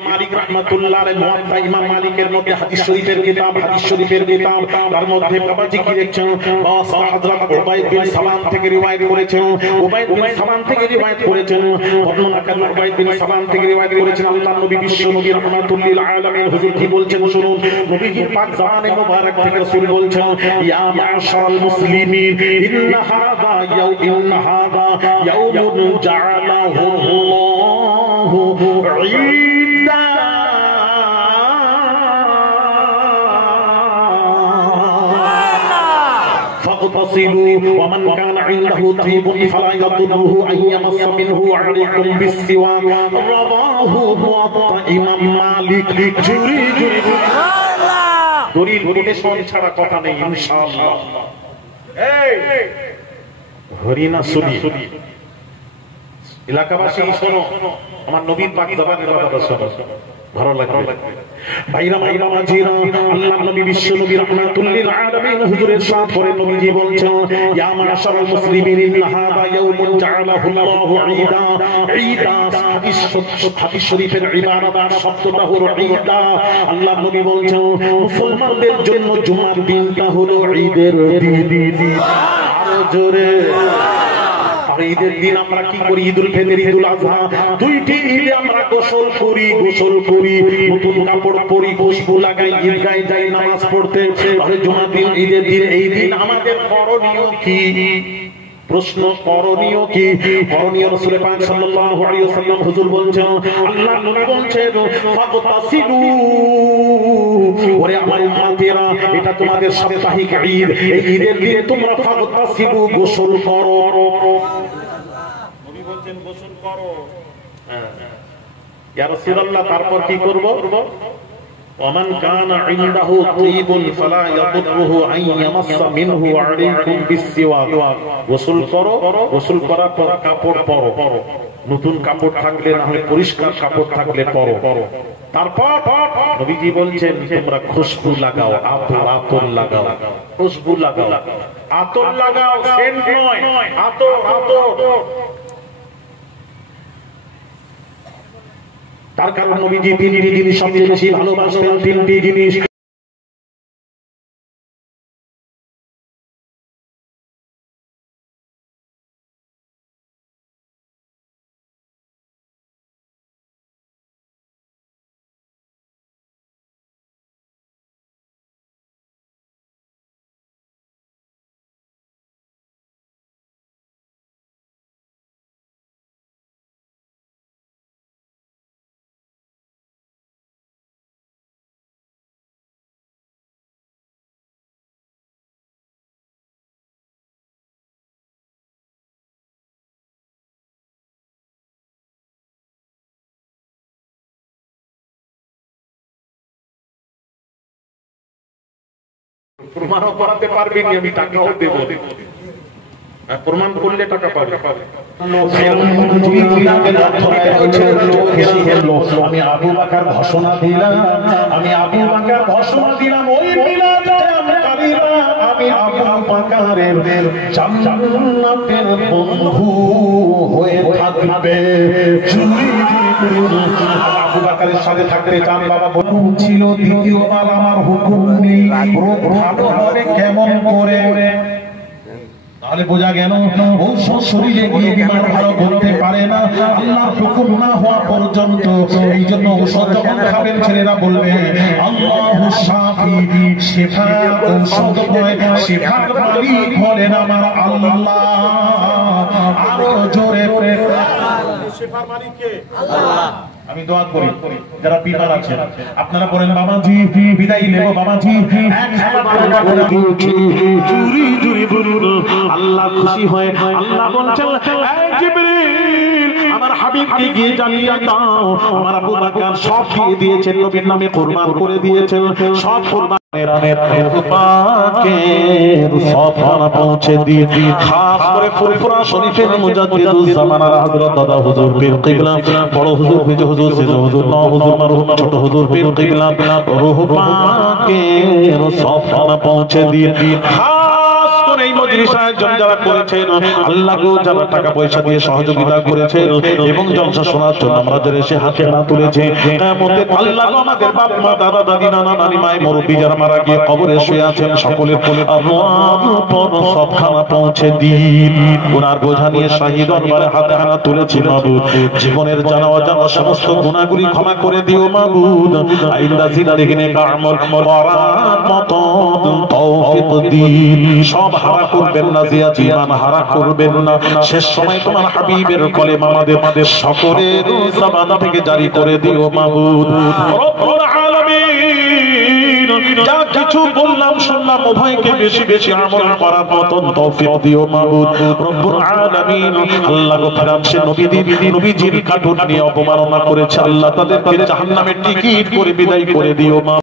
মালিক রাহমাতুল্লাহ আলাইহি মুওয়াত্তা ইমাম মালিকের মধ্যে হাদিস শরীফের কিতাব, হাদিস শরীফের কিতাব, তার মধ্যে বাবাজি কি লিখছেন, হযরত উবাইদ বিন সালাম থেকে রিওয়ায়াত করেছেন, উবাইদ বিন সালাম থেকে রিওয়ায়াত করেছেন, বর্ণনাকারী উবাইদ বিন সালাম থেকে রিওয়ায়াত করেছেন আল্লাহর নবী বিশ্ব নবী রাহমাতুল্লিল আলামিন হুজুর কি বলছেন শুনুন। নবীজি পাক জানে মুবারক থেকে রাসূল বলছেন, ইয়া মাশারাল মুসলিমিন ইন্না হাযা ইয়াউমুন জাআলাহু আল্লাহু ঈদা فاغتسلوا ومن كان عنده طيب فلا يضره أن يمس منه عليكم بالسواك رواه موطأ ইমাম মালিক। দলিল কোটেশন ছাড়া কথা নেই ইনশাআল্লাহ। এই হরিনা সুনি এলাকাবাসী শোনো, আমার নবীর পাক জবানের কথা শোনো, ভালো লাগবে ভাইরা ভাইরা মাঝিরা। আল্লাহর নবী বিশ্ব নবী রাহমাতুল্লিল আলামিন হুজুরের সাথ করে নবীজি বলছেন, ইয়া মাশারাল মুসলিমিন ইন্না হাযা ইয়াউমুন জাআলাহু আল্লাহু ঈদা। ঈদা হাদিস শরীফের ইবারত শব্দটা হলো ঈদা। আল্লাহর নবী বলছেন মুসলমানদের জন্য জুমার দিনটা হলো ঈদের দিন। আরো জোরে ঈদের দিন আমরা কি করি? ঈদুল ফিতর, ঈদুল আযহা, দুইটি ঈদে আমরা গোসল করি, নতুন কাপড় পরি, খুশবু লাগাই, ঈদগাহে যাই নামাজ পড়তে। আর জুমার দিন, ঈদের দিন, এই দিন আমাদের করণীয় কি? প্রশ্ন, করণীয় কি? করণীয় রাসূল পাক সাল্লাল্লাহু আলাইহি ওয়াসাল্লাম হুজুর বলছেন, আল্লাহ নবী বলছেন ফাগতাসিলু, ওরে আমার উম্মতেরা, এটা তোমাদের সাপ্তাহিক ঈদ, এই ঈদের দিনে তোমরা ফাগতাসিলু, গোসল করো। নবী বলছেন গোসল করো। ইয়া রাসূলুল্লাহ তারপর কি করব? ওমান কানা ইনদাহু তাইবুন ফালা ইয়াদুররুহু আন ইয়ামাসসা মিনহু আলাইকুম বিসসিওয়াক। গোসল করো, গোসল করার পর কাপড় পরো, নতুন কাপড় থাকলে না হয় পরিষ্কার কাপড় থাকলে পরো। তারপর নবীজি বলছেন তোমরা খুশবু লাগাও, আতর লাগাও, খুশবু লাগাও, আতর লাগাও, সেন্ট নয়, আতর। তার কারণ নবীজি তিনটি জিনিস সবচেয়ে বেশি ভালোবাসতেন, তিনটি জিনিস। প্রমাণও করাতে পারবেন, আমি টাকাও দেব, প্রমাণ করলে টাকা পাবে। আমি আবু বকর ঘোষণা দিলাম, ওই মিলাদকারীরা আমি আবু বকরের জান্নাতের বন্ধু হয়ে থাকবে। আবু বকরের সাথে থাকতে চান বাবা? বন্ধু ছিল, দ্বিতীয়বার আমার হুকুম নেই, ভালো হবে কেমন করে? তাহলে বোঝা গেল ঔষধ শরীরে গিয়ে বিমার ভালো করতে পারে না আল্লাহর হুকুম না হওয়া পর্যন্ত। এই জন্য ঔষধ যখন খাবেন ছেলেরা বলবে আল্লাহু শাফি, শিফা ঔষধ নয়, শিফার মালিক হলেন আমার আল্লাহ। আরো জোরে শিফার মালিক কে? আল্লাহ। আমি দোয়া করি যারা বিমার আছেন আপনারা বলেন বাবাজি বিদায় নেব, বাবাজি জুরি জুরি বলুন আল্লাহ খুশি হয়। আল্লাহ বলছেন এই জিবরিল আমার হাবিবকে গিয়ে জানিয়ে দাও আমার আবু বকর সব দিয়ে দিয়েছেন, নবীর নামে কুরবান করে দিয়েছেন, সব কুরবান পৌঁছে দিয়ে খাস করে ফুরফুরা শরীফের মুজাদ্দিদুল জামানার হযরত দাদা হুজুর পীর কিবলা, বড় হুজুর মেজ হুজুর সিজ হুজুর নও হুজুর মারহুম ছোট হুজুর পীর কিবলা রূহ পাকের সফানা পৌঁছে দিয়ে খাস করে এই মজলিস আয়োজন যারা করেছেন আল্লাহকে যারা টাকা পয়সা দিয়ে সহযোগিতা করেছেন এবং জলসা শোনার জন্য আমরা যারা এসে হাতে হাত তুলেছে কিয়ামতের আল্লাহ আমাদের বাপ মা দাদা দাদি নানা নানি মাই মুরব্বি যারা মারা গিয়ে কবরে শুয়ে আছেন সকলের সব খানা পৌঁছে দিন। গুনার বোঝা নিয়ে শাহী দরবারে হাতে হাত তুলেছি মাবুদ, জীবনের জানা অজানা সমস্ত গুনাহগুলি ক্ষমা করে দিও মাবুদ। আইন্দা জিন্দেগিনে আমল করার মতো তৌফিক দিন। সব হারা করবেন না, জিয়া জীবন হারা করবেন না। শেষ সময় তোমার হাবিবের কলেমা আমাদের সকলের জবান থেকে জারি করে দিও মাবুদ। রব্বুল আলামিন যা কিছু বললাম শুনলাম উভয়কে বেশি বেশি আমল করার মতন তৌফিক দিও মাবুদ। রব্বুল আলামিন আল্লাহ গোফরান সে নবীজির কাটুন নিয়ে অপমাননা করেছে আল্লাহ তাদেরকে জাহান্নামের টিকিট করে বিদায় করে দিও।